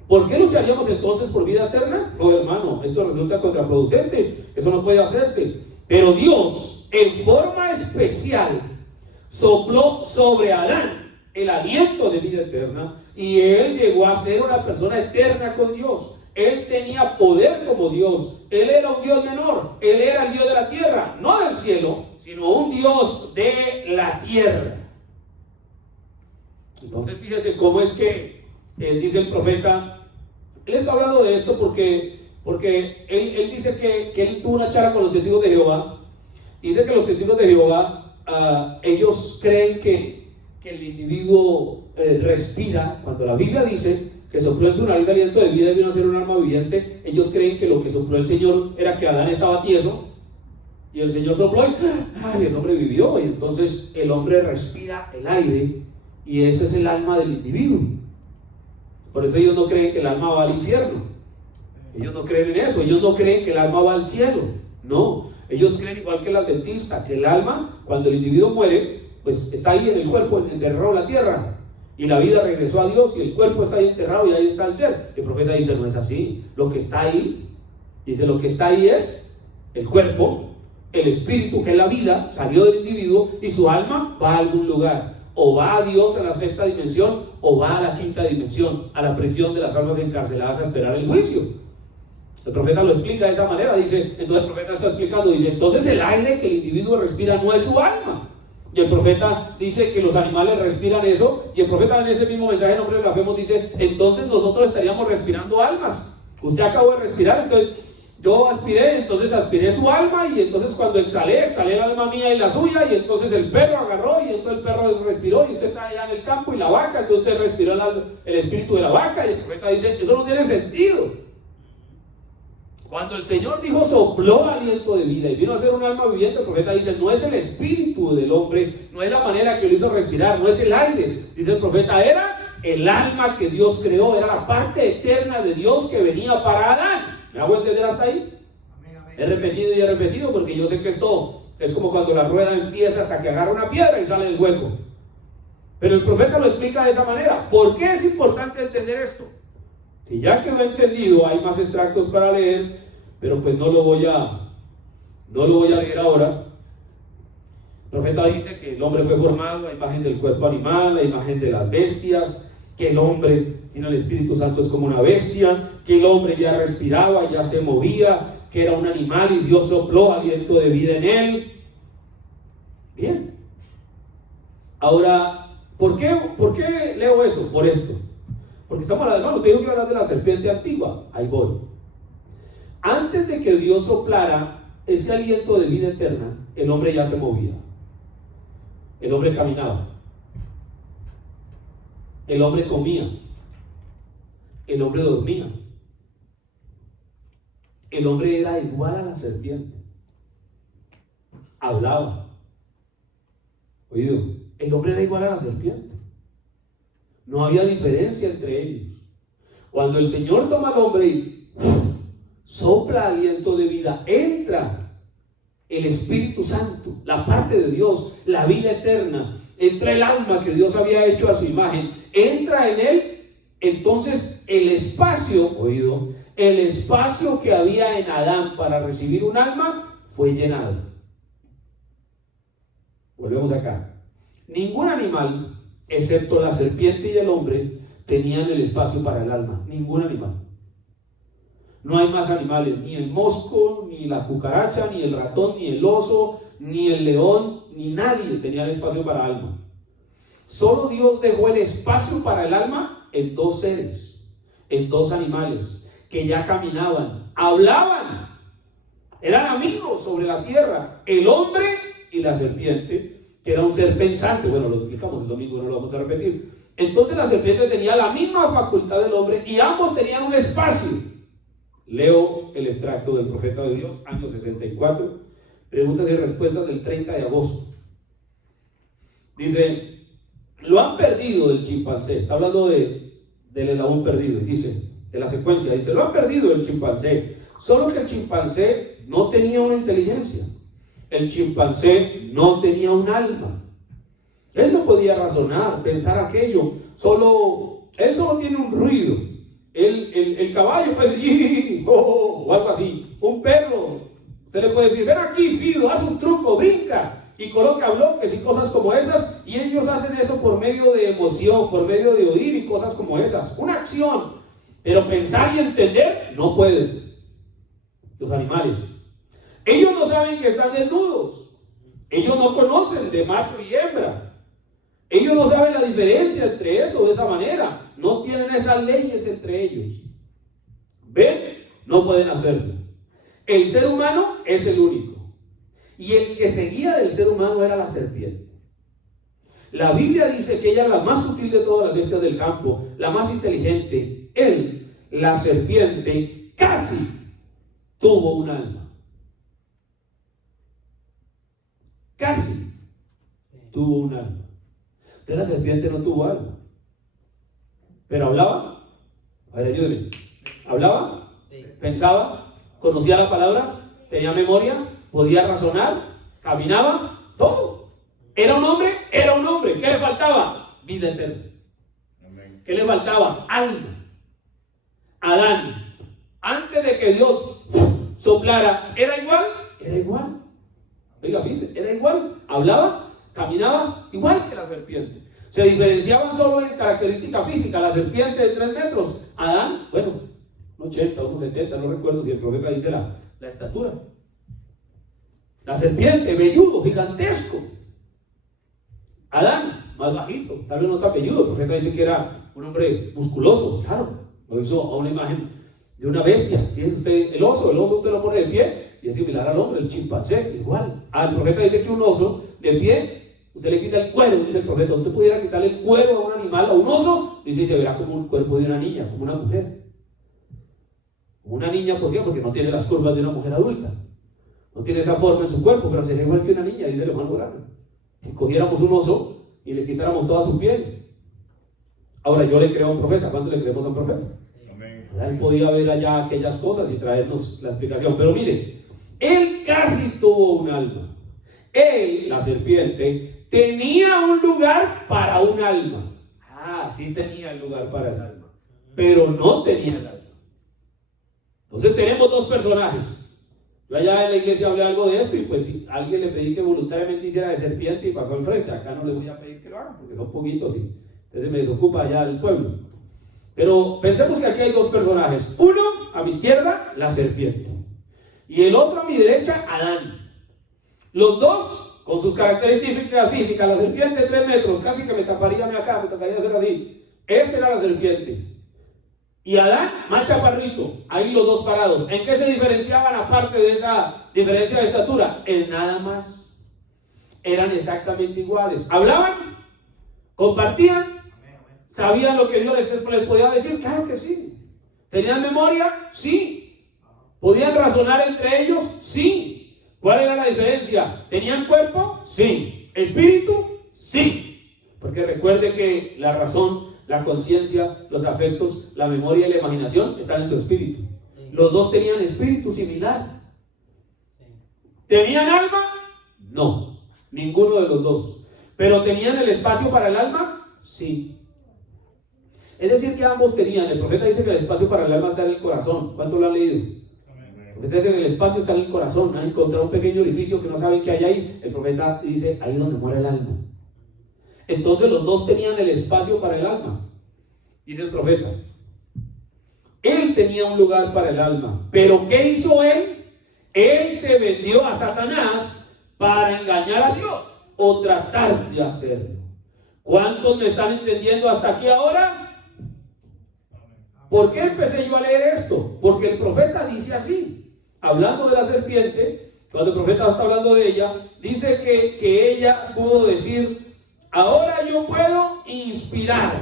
¿por qué lucharíamos entonces por vida eterna? No, hermano, esto resulta contraproducente, eso no puede hacerse. Pero Dios, en forma especial, sopló sobre Adán el aliento de vida eterna, y él llegó a ser una persona eterna con Dios. Él tenía poder como Dios. Él era un Dios menor. Él era el Dios de la tierra, no del cielo, sino un Dios de la tierra. Entonces fíjese cómo es que dice el profeta, él está hablando de esto porque él dice que él tuvo una charla con los testigos de Jehová, y dice que los testigos de Jehová, ellos creen que el individuo respira. Cuando la Biblia dice que sopló en su nariz aliento de vida y vino a ser un alma viviente, ellos creen que lo que sopló el Señor era que Adán estaba tieso, y el Señor sopló y el hombre vivió, y entonces el hombre respira el aire, y ese es el alma del individuo. Por eso ellos no creen que el alma va al infierno. Ellos no creen en eso. Ellos no creen que el alma va al cielo. No, ellos creen igual que el adventista, que el alma, cuando el individuo muere, pues está ahí en el cuerpo, enterrado en la tierra, y la vida regresó a Dios y el cuerpo está ahí enterrado y ahí está el ser. El profeta dice, no es así. Lo que está ahí, dice, lo que está ahí es el cuerpo, el espíritu, que es la vida, salió del individuo, y su alma va a algún lugar. O va a Dios en la sexta dimensión, o va a la quinta dimensión, a la prisión de las almas encarceladas a esperar el juicio. El profeta lo explica de esa manera. Dice, entonces el profeta está explicando, dice, entonces el aire que el individuo respira no es su alma. Y el profeta dice que los animales respiran eso, y el profeta en ese mismo mensaje, en nombre de blasfemos, dice, entonces nosotros estaríamos respirando almas. Usted acabó de respirar, entonces yo aspiré, entonces aspiré su alma, y entonces cuando exhalé el alma mía y la suya, y entonces el perro agarró, y entonces el perro respiró, y usted está allá en el campo, y la vaca, entonces usted respiró el espíritu de la vaca, y el profeta dice, eso no tiene sentido. Cuando el Señor dijo, sopló aliento de vida y vino a ser un alma viviente, el profeta dice, no es el espíritu del hombre, no es la manera que lo hizo respirar, no es el aire. Dice el profeta, era el alma que Dios creó, era la parte eterna de Dios que venía para Adán. ¿Me hago entender hasta ahí? Amén, amén. He repetido y he repetido porque yo sé que esto es como cuando la rueda empieza hasta que agarra una piedra y sale del hueco. Pero el profeta lo explica de esa manera. ¿Por qué es importante entender esto? Si ya quedó entendido, hay más extractos para leer, pero pues no lo voy a leer ahora. El profeta dice que el hombre fue formado a imagen del cuerpo animal, a imagen de las bestias, que el hombre sin el Espíritu Santo es como una bestia, que el hombre ya respiraba, ya se movía, que era un animal y Dios sopló aliento de vida en él. Bien. Ahora, ¿por qué leo eso? Por esto. Porque estamos hablando, usted dijo que hablar de la serpiente antigua. Ahí voy. Antes de que Dios soplara ese aliento de vida eterna, el hombre ya se movía. El hombre caminaba. El hombre comía. El hombre dormía. El hombre era igual a la serpiente. Hablaba. Oído, el hombre era igual a la serpiente. No había diferencia entre ellos. Cuando el Señor toma al hombre y sopla aliento de vida, entra el Espíritu Santo, la parte de Dios, la vida eterna, entra el alma que Dios había hecho a su imagen, entra en él. Entonces el espacio, oído, el espacio que había en Adán para recibir un alma fue llenado. Volvemos acá. Ningún animal, excepto la serpiente y el hombre, tenían el espacio para el alma. Ningún animal. No hay más animales, ni el mosco, ni la cucaracha, ni el ratón, ni el oso, ni el león, ni nadie tenía el espacio para alma. Solo Dios dejó el espacio para el alma en dos seres, en dos animales que ya caminaban, hablaban, eran amigos sobre la tierra, el hombre y la serpiente, que era un ser pensante. Bueno, lo explicamos el domingo, no lo vamos a repetir. Entonces la serpiente tenía la misma facultad del hombre y ambos tenían un espacio. Leo el extracto del Profeta de Dios, año 64, preguntas y respuestas del 30 de agosto. Dice: lo han perdido el chimpancé. Está hablando del eslabón perdido. Y dice, de la secuencia, dice: lo han perdido el chimpancé. Solo que el chimpancé no tenía una inteligencia. El chimpancé no tenía un alma. Él no podía razonar, pensar aquello. Él solo tiene un ruido. El caballo puede decir, o algo así. Un perro, usted le puede decir: ven aquí, Fido, haz un truco, brinca. Y coloca bloques y cosas como esas, y ellos hacen eso por medio de emoción, por medio de oír y cosas como esas, una acción. Pero pensar y entender no pueden los animales. Ellos no saben que están desnudos, ellos no conocen de macho y hembra, ellos no saben la diferencia entre eso de esa manera, no tienen esas leyes entre ellos. ¿Ven? No pueden hacerlo. El ser humano es el único. Y el que seguía del ser humano era la serpiente. La Biblia dice que ella es la más sutil de todas las bestias del campo, la más inteligente. Él, la serpiente, casi tuvo un alma. Casi tuvo un alma. Entonces la serpiente no tuvo alma. ¿Pero hablaba? A ver, ayúdenme. ¿Hablaba? Sí. ¿Pensaba? ¿Conocía la palabra? ¿Tenía memoria? ¿Podía razonar? ¿Caminaba? Todo. ¿Era un hombre? Era un hombre. ¿Qué le faltaba? Vida eterna. Amén. ¿Qué le faltaba? Alma. Adán, antes de que Dios soplara, ¿era igual? Era igual. Oiga, fíjense, era igual. Hablaba, caminaba, igual que la serpiente. Se diferenciaban solo en característica física. La serpiente de 3 metros. Adán, bueno, 80, 1,70, no recuerdo si el profeta dice la estatura. La serpiente, velludo, gigantesco. Adán, más bajito, tal vez no tan velludo. El profeta dice que era un hombre musculoso. Claro, lo hizo a una imagen de una bestia. Fíjese usted, el oso usted lo pone de pie y es similar al hombre. El chimpancé, igual. El profeta dice que un oso de pie, usted le quita el cuero, dice el profeta. Usted pudiera quitarle el cuero a un animal, a un oso, dice, y se verá como un cuerpo de una niña, como una mujer. Una niña, ¿por qué? Porque no tiene las curvas de una mujer adulta. No tiene esa forma en su cuerpo, pero sería igual que una niña, dice el hermano grande. Si cogiéramos un oso y le quitáramos toda su piel. Ahora, yo le creo a un profeta. ¿Cuánto le creemos a un profeta? Amén. Él podía ver allá aquellas cosas y traernos la explicación. Pero mire, él casi tuvo un alma. Él, la serpiente, tenía un lugar para un alma. Sí tenía el lugar para el alma, pero no tenía el alma. Entonces tenemos dos personajes. Yo allá en la iglesia hablé algo de esto y pues si alguien le pedí que voluntariamente hiciera de serpiente y pasó al frente. Acá no les voy a pedir que lo hagan porque son poquitos y entonces me desocupa allá el pueblo. Pero pensemos que aquí hay dos personajes. Uno a mi izquierda, la serpiente, y el otro a mi derecha, Adán. Los dos con sus características físicas. La serpiente 3 metros, casi que me taparía acá, me tocaría hacer así. Esa era la serpiente. y Adán más chaparrito, ahí los dos parados. ¿En qué se diferenciaban aparte de esa diferencia de estatura? En nada más. Eran exactamente iguales. ¿Hablaban? ¿Compartían? ¿Sabían lo que Dios les podía decir? Claro que sí. ¿Tenían memoria? Sí. ¿Podían razonar entre ellos? Sí. ¿Cuál era la diferencia? ¿Tenían cuerpo? Sí. ¿Espíritu? Sí. Porque recuerde que la razón, la conciencia, los afectos, la memoria y la imaginación están en su espíritu. Los dos tenían espíritu similar. ¿Tenían alma? No, ninguno de los dos. ¿Pero tenían el espacio para el alma? Sí. Es decir, que ambos tenían. El profeta dice que el espacio para el alma está en el corazón. ¿Cuánto lo han leído? El profeta dice que el espacio está en el corazón. Han encontrado un pequeño orificio que no saben qué hay ahí. El profeta dice, ahí es donde muere el alma. Entonces los dos tenían el espacio para el alma. Dice el profeta, él tenía un lugar para el alma. ¿Pero qué hizo él? Él se vendió a Satanás para engañar a Dios o tratar de hacerlo. ¿Cuántos me están entendiendo hasta aquí ahora? ¿Por qué empecé yo a leer esto? Porque el profeta dice así, hablando de la serpiente, cuando el profeta está hablando de ella, dice que ella pudo decir, ahora yo puedo inspirar.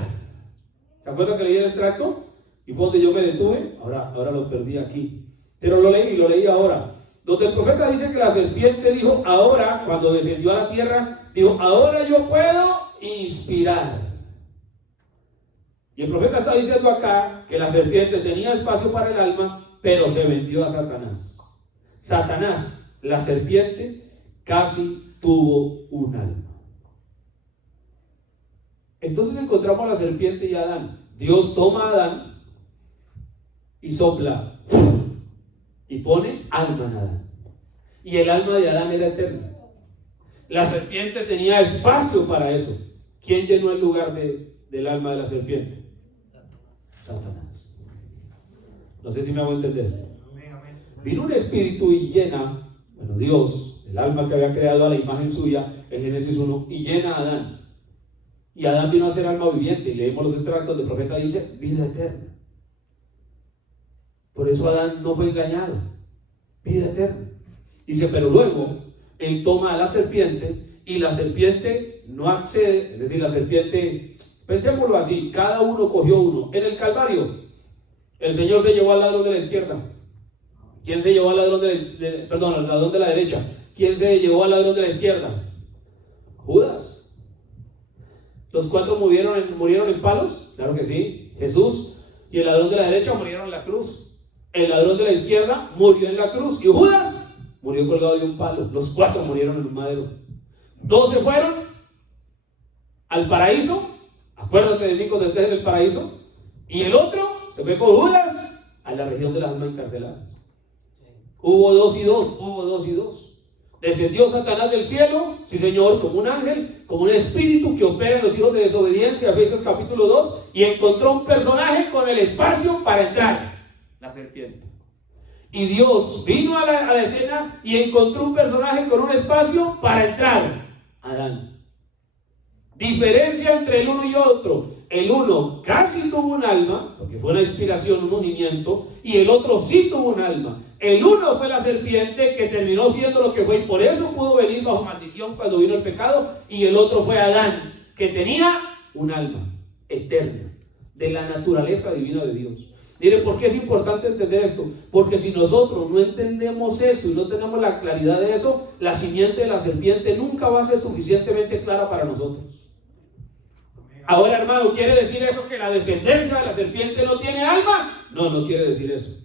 ¿Se acuerdan que leí el extracto? Y fue donde yo me detuve. Ahora lo perdí aquí. Pero lo leí ahora. Donde el profeta dice que la serpiente dijo, ahora, cuando descendió a la tierra, dijo, ahora yo puedo inspirar. Y el profeta está diciendo acá que la serpiente tenía espacio para el alma, pero se vendió a Satanás. Satanás, la serpiente, casi tuvo un alma. Entonces encontramos a la serpiente y a Adán. Dios toma a Adán y sopla y pone alma en Adán. Y el alma de Adán era eterna. La serpiente tenía espacio para eso. ¿Quién llenó el lugar del alma de la serpiente? Satanás. No sé si me hago entender. Vino un espíritu y llena, Dios, el alma que había creado a la imagen suya en Génesis 1, y llena a Adán. Y Adán vino a ser alma viviente, y leemos los extractos del profeta, dice vida eterna. Por eso Adán no fue engañado, vida eterna. Dice, pero luego él toma a la serpiente y la serpiente no accede, es decir, la serpiente, pensémoslo así, cada uno cogió uno. En el Calvario, el Señor se llevó al ladrón de la izquierda. ¿Quién se llevó al ladrón al ladrón de la derecha? ¿Quién se llevó al ladrón de la izquierda? Judas. ¿Los cuatro murieron en palos? Claro que sí. Jesús y el ladrón de la derecha murieron en la cruz. El ladrón de la izquierda murió en la cruz. Y Judas murió colgado de un palo. Los cuatro murieron en un madero. Dos se fueron al paraíso. Acuérdate de mí cuando estés en el paraíso. Y el otro se fue con Judas a la región de las almas encarceladas. Hubo dos y dos. Descendió Satanás del cielo, sí señor, como un ángel, como un espíritu que opera en los hijos de desobediencia, Efesios capítulo 2, y encontró un personaje con el espacio para entrar, la serpiente. Y Dios vino a la escena y encontró un personaje con un espacio para entrar, Adán. Diferencia entre el uno y otro: el uno casi tuvo un alma, porque fue una inspiración, un unimiento, y el otro sí tuvo un alma. El uno fue la serpiente, que terminó siendo lo que fue, y por eso pudo venir bajo maldición cuando vino el pecado. Y el otro fue Adán, que tenía un alma eterna, de la naturaleza divina de Dios. Miren, ¿por qué es importante entender esto? Porque si nosotros no entendemos eso y no tenemos la claridad de eso, la simiente de la serpiente nunca va a ser suficientemente clara para nosotros. Ahora, hermano, ¿quiere decir eso que la descendencia de la serpiente no tiene alma? No, no quiere decir eso.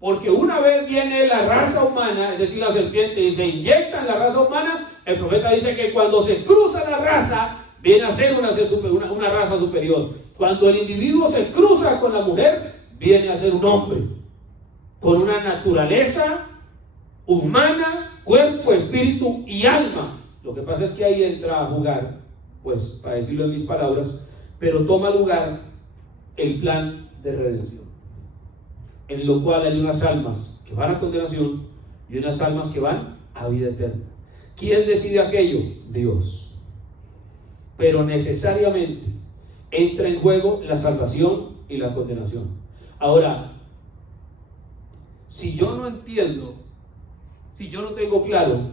Porque una vez viene la raza humana, es decir, la serpiente, y se inyecta en la raza humana, el profeta dice que cuando se cruza la raza, viene a ser una raza superior. Cuando el individuo se cruza con la mujer, viene a ser un hombre, con una naturaleza humana, cuerpo, espíritu y alma. Lo que pasa es que ahí entra a jugar, pues, para decirlo en mis palabras, pero toma lugar el plan de redención, en lo cual hay unas almas que van a condenación y unas almas que van a vida eterna. ¿Quién decide aquello? Dios. Pero necesariamente entra en juego la salvación y la condenación. Ahora, si yo no entiendo, si yo no tengo claro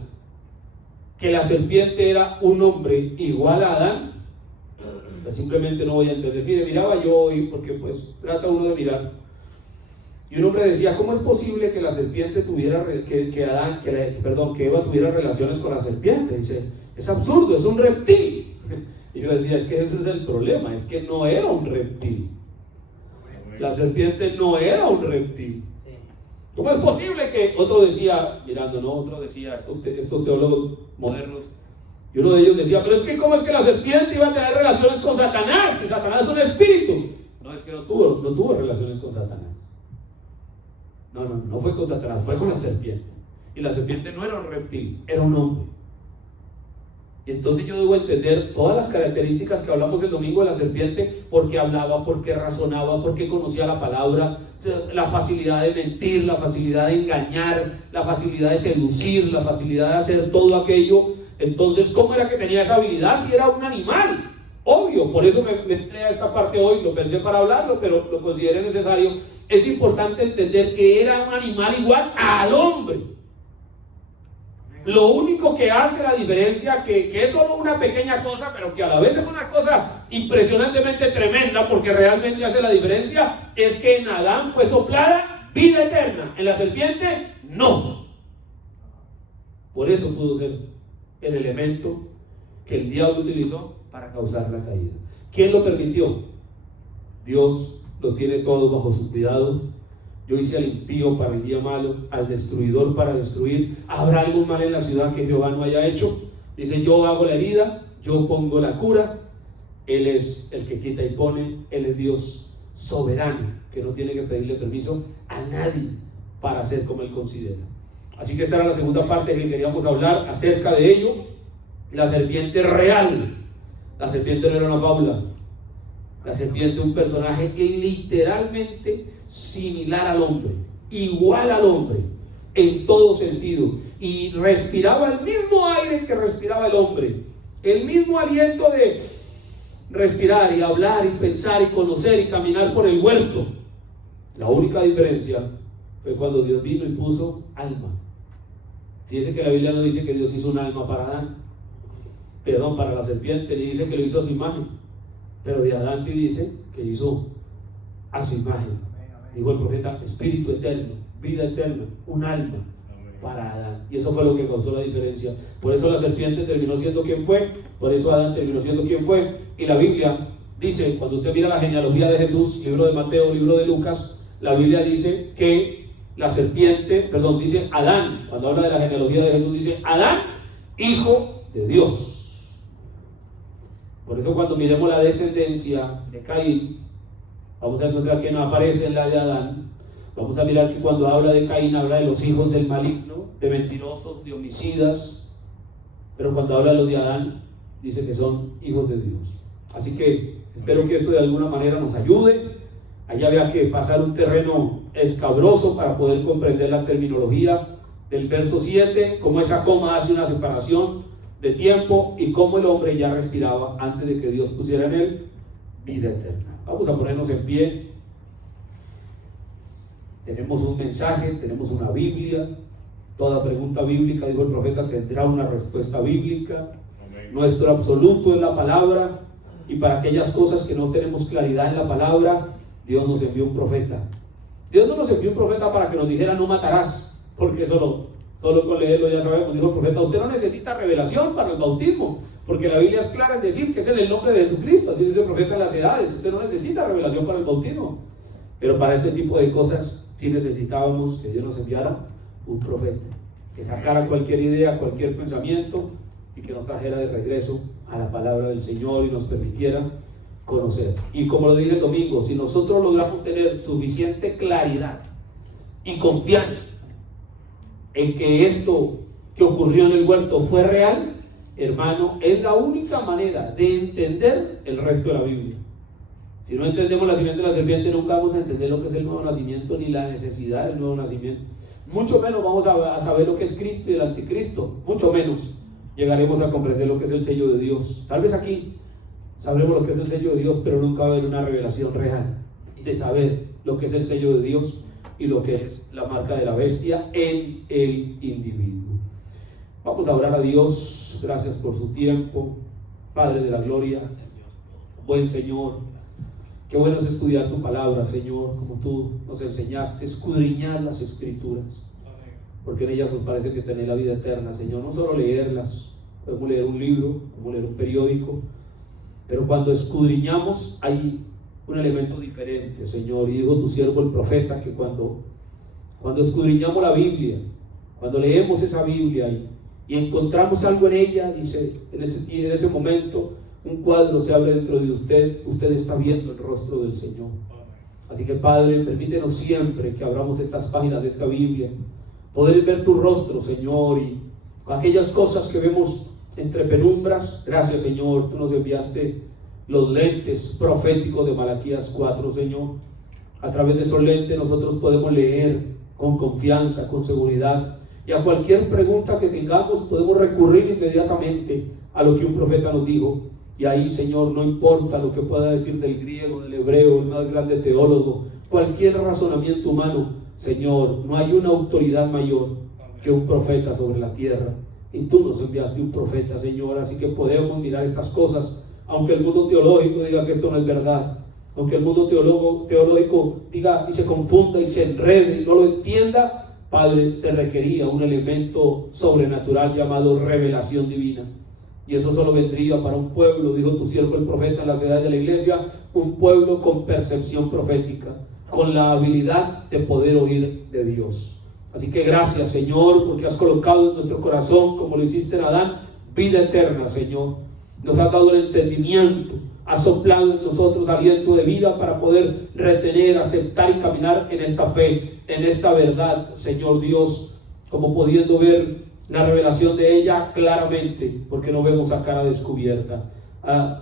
que la serpiente era un hombre igual a Adán, pues simplemente no voy a entender. Mire, miraba yo hoy, porque pues trata uno de mirar, y un hombre decía, ¿cómo es posible que la serpiente tuviera, que Eva tuviera relaciones con la serpiente? Dice, es absurdo, es un reptil. Y yo decía, es que ese es el problema, es que no era un reptil. La serpiente no era un reptil. ¿Cómo es posible que, otro decía, mirando, no, otro decía, estos teólogos modernos, y uno de ellos decía, pero es que ¿cómo es que la serpiente iba a tener relaciones con Satanás? Si Satanás es un espíritu. No, es que no tuvo relaciones con Satanás. No fue con Satanás, fue con la serpiente. Y la serpiente no era un reptil, era un hombre. Y entonces yo debo entender todas las características que hablamos el domingo de la serpiente, porque hablaba, porque razonaba, porque conocía la palabra, la facilidad de mentir, la facilidad de engañar, la facilidad de seducir, la facilidad de hacer todo aquello. Entonces, ¿cómo era que tenía esa habilidad si era un animal? Obvio, por eso me entré a esta parte hoy, lo pensé para hablarlo, pero lo consideré necesario. Es importante entender que era un animal igual al hombre. Lo único que hace la diferencia, que es solo una pequeña cosa, pero que a la vez es una cosa impresionantemente tremenda, porque realmente hace la diferencia, es que en Adán fue soplada vida eterna, en la serpiente no. Por eso pudo ser el elemento que el diablo utilizó para causar la caída. ¿Quién lo permitió? Dios lo tiene todo bajo su cuidado. Yo hice al impío para el día malo, al destruidor para destruir. ¿Habrá algún mal en la ciudad que Jehová no haya hecho? Dice, yo hago la herida, yo pongo la cura. Él es el que quita y pone. Él es Dios soberano, que no tiene que pedirle permiso a nadie para hacer como Él considera. Así que esta era la segunda parte que queríamos hablar acerca de ello. La serpiente real. La serpiente no era una fábula. La serpiente, un personaje literalmente similar al hombre, igual al hombre, en todo sentido. Y respiraba el mismo aire que respiraba el hombre. El mismo aliento de respirar y hablar y pensar y conocer y caminar por el huerto. La única diferencia fue cuando Dios vino y puso alma. Fíjense que la Biblia no dice que Dios hizo un alma para Adán, para la serpiente, ni dice que lo hizo a su imagen, pero de Adán sí dice que hizo a su imagen. Dijo el profeta, espíritu eterno, vida eterna, un alma para Adán. Y eso fue lo que causó la diferencia. Por eso la serpiente terminó siendo quien fue, por eso Adán terminó siendo quien fue. Y la Biblia dice, cuando usted mira la genealogía de Jesús, libro de Mateo, libro de Lucas, la Biblia dice que la serpiente, dice Adán, cuando habla de la genealogía de Jesús, dice Adán, hijo de Dios. Por eso cuando miremos la descendencia de Caín, vamos a encontrar que no aparece en la de Adán. Vamos a mirar que cuando habla de Caín, habla de los hijos del maligno, de mentirosos, de homicidas. Pero cuando habla de los de Adán, dice que son hijos de Dios. Así que espero que esto de alguna manera nos ayude. Allá había que pasar un terreno escabroso para poder comprender la terminología del verso 7, cómo esa coma hace una separación de tiempo y cómo el hombre ya respiraba antes de que Dios pusiera en él vida eterna. Vamos a ponernos en pie. Tenemos un mensaje, tenemos una Biblia. Toda pregunta bíblica, dijo el profeta, tendrá una respuesta bíblica. Amén. Nuestro absoluto es la palabra, y para aquellas cosas que no tenemos claridad en la palabra, Dios nos envió un profeta. Dios no nos envió un profeta para que nos dijera no matarás, porque solo con leerlo ya sabemos. Dijo el profeta, usted no necesita revelación para el bautismo, porque la Biblia es clara en decir que es en el nombre de Jesucristo. Así dice el profeta en las edades. Usted no necesita revelación para el bautismo, pero para este tipo de cosas sí necesitábamos que Dios nos enviara un profeta, que sacara cualquier idea, cualquier pensamiento, y que nos trajera de regreso a la palabra del Señor y nos permitiera conocer. Y como lo dije el domingo, si nosotros logramos tener suficiente claridad y confianza en que esto que ocurrió en el huerto fue real, hermano, es la única manera de entender el resto de la Biblia. Si no entendemos la simiente de la serpiente, nunca vamos a entender lo que es el nuevo nacimiento ni la necesidad del nuevo nacimiento. Mucho menos vamos a saber lo que es Cristo y el anticristo. Mucho menos llegaremos a comprender lo que es el sello de Dios. Tal vez aquí sabremos lo que es el sello de Dios, pero nunca va a haber una revelación real de saber lo que es el sello de Dios y lo que es la marca de la bestia en el individuo. Vamos a orar a Dios. Gracias por su tiempo, Padre de la gloria, buen Señor. Qué bueno es estudiar tu palabra, Señor, como tú nos enseñaste, escudriñar las Escrituras, porque en ellas nos parece que tener la vida eterna, Señor. No solo leerlas, podemos leer un libro, podemos leer un periódico, pero cuando escudriñamos hay un elemento diferente, Señor. Y dijo tu siervo el profeta que cuando escudriñamos la Biblia, cuando leemos esa Biblia y encontramos algo en ella, dice, en ese momento un cuadro se abre dentro de usted está viendo el rostro del Señor. Así que, Padre, permítenos siempre que abramos estas páginas de esta Biblia, poder ver tu rostro, Señor, y aquellas cosas que vemos entre penumbras. Gracias, Señor, tú nos enviaste los lentes proféticos de Malaquías 4, Señor. A través de esos lentes nosotros podemos leer con confianza, con seguridad, y a cualquier pregunta que tengamos podemos recurrir inmediatamente a lo que un profeta nos dijo. Y ahí, Señor, no importa lo que pueda decir del griego, del hebreo, el más grande teólogo, cualquier razonamiento humano, Señor, no hay una autoridad mayor que un profeta sobre la tierra. Y tú nos enviaste un profeta, Señor, así que podemos mirar estas cosas, aunque el mundo teológico diga que esto no es verdad, aunque el mundo teológico diga y se confunda y se enrede y no lo entienda. Padre, se requería un elemento sobrenatural llamado revelación divina. Y eso solo vendría para un pueblo, dijo tu siervo el profeta en las edades de la iglesia, un pueblo con percepción profética, con la habilidad de poder oír de Dios. Así que gracias, Señor, porque has colocado en nuestro corazón, como lo hiciste en Adán, vida eterna, Señor. Nos has dado el entendimiento, has soplado en nosotros aliento de vida para poder retener, aceptar y caminar en esta fe, en esta verdad, Señor Dios, como pudiendo ver la revelación de ella claramente, porque no vemos a cara descubierta,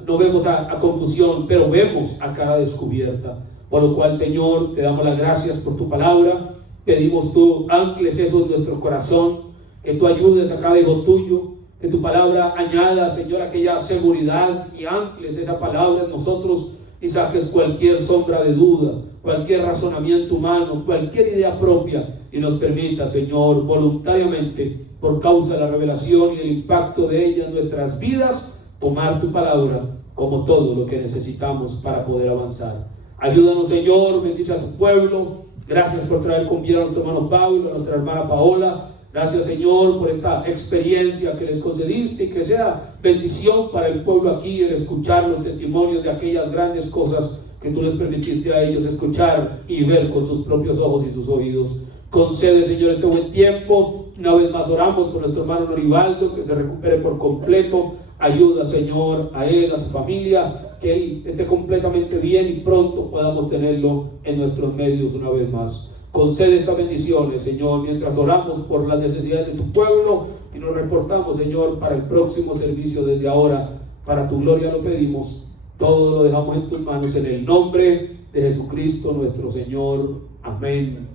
no vemos a confusión, pero vemos a cara descubierta. Por lo cual, Señor, te damos las gracias por tu palabra. Pedimos tú ancles eso en nuestro corazón, que tú ayudes a cada hijo tuyo, que tu palabra añada, Señor, aquella seguridad y ancles esa palabra en nosotros y saques cualquier sombra de duda, cualquier razonamiento humano, cualquier idea propia, y nos permita, Señor, voluntariamente, por causa de la revelación y el impacto de ella en nuestras vidas, tomar tu palabra como todo lo que necesitamos para poder avanzar. Ayúdanos, Señor, bendice a tu pueblo. Gracias por traer con vida a nuestro hermano Pablo, a nuestra hermana Paola. Gracias, Señor, por esta experiencia que les concediste, y que sea bendición para el pueblo aquí el escuchar los testimonios de aquellas grandes cosas que tú les permitiste a ellos escuchar y ver con sus propios ojos y sus oídos. Concede, Señor, este buen tiempo. Una vez más oramos por nuestro hermano Noribaldo, que se recupere por completo. Ayuda, Señor, a él, a su familia, que él esté completamente bien y pronto podamos tenerlo en nuestros medios una vez más. Concede estas bendiciones, Señor, mientras oramos por las necesidades de tu pueblo y nos reportamos, Señor, para el próximo servicio desde ahora. Para tu gloria lo pedimos. Todo lo dejamos en tus manos en el nombre de Jesucristo nuestro Señor. Amén.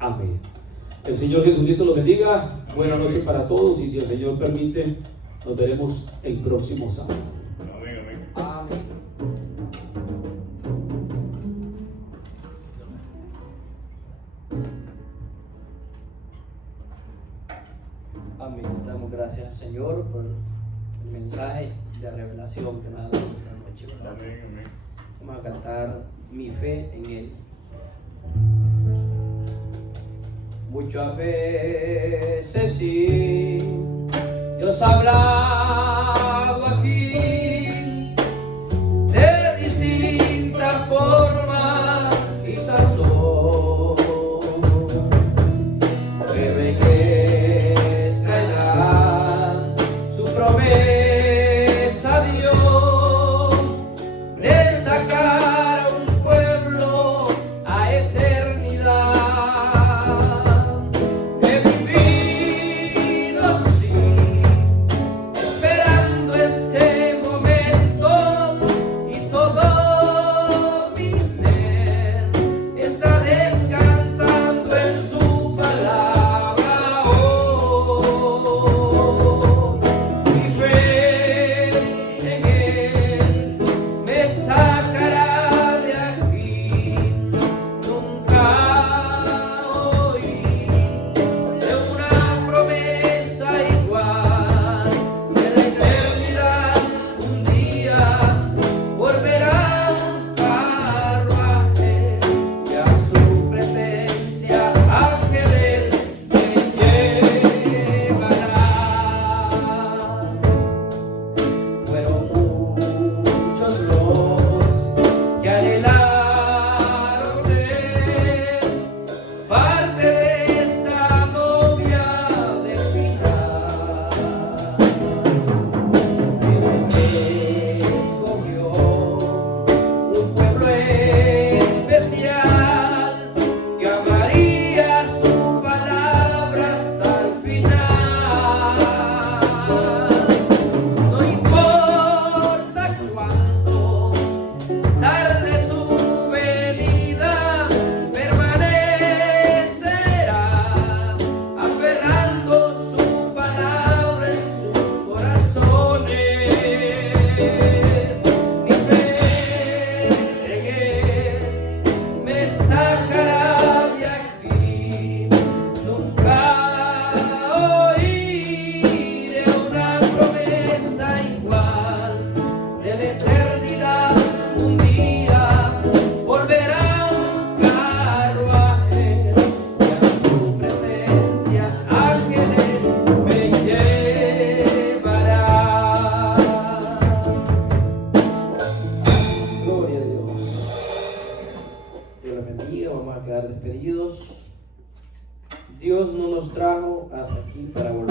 Amén. El Señor Jesucristo los bendiga. Buenas noches para todos, y si el Señor permite, nos veremos el próximo sábado. Amén, amén. Amén. Amén. Damos gracias al Señor por el mensaje de revelación que nos ha dado esta noche, ¿verdad? Amén, amén. Vamos a cantar Mi fe en Él. Muchas veces sí, Dios ha hablado aquí de distintas formas y sazón, pero en esta edad su promesa dio de sacar a un pueblo a eternidad. He vivido sí hasta aquí para volver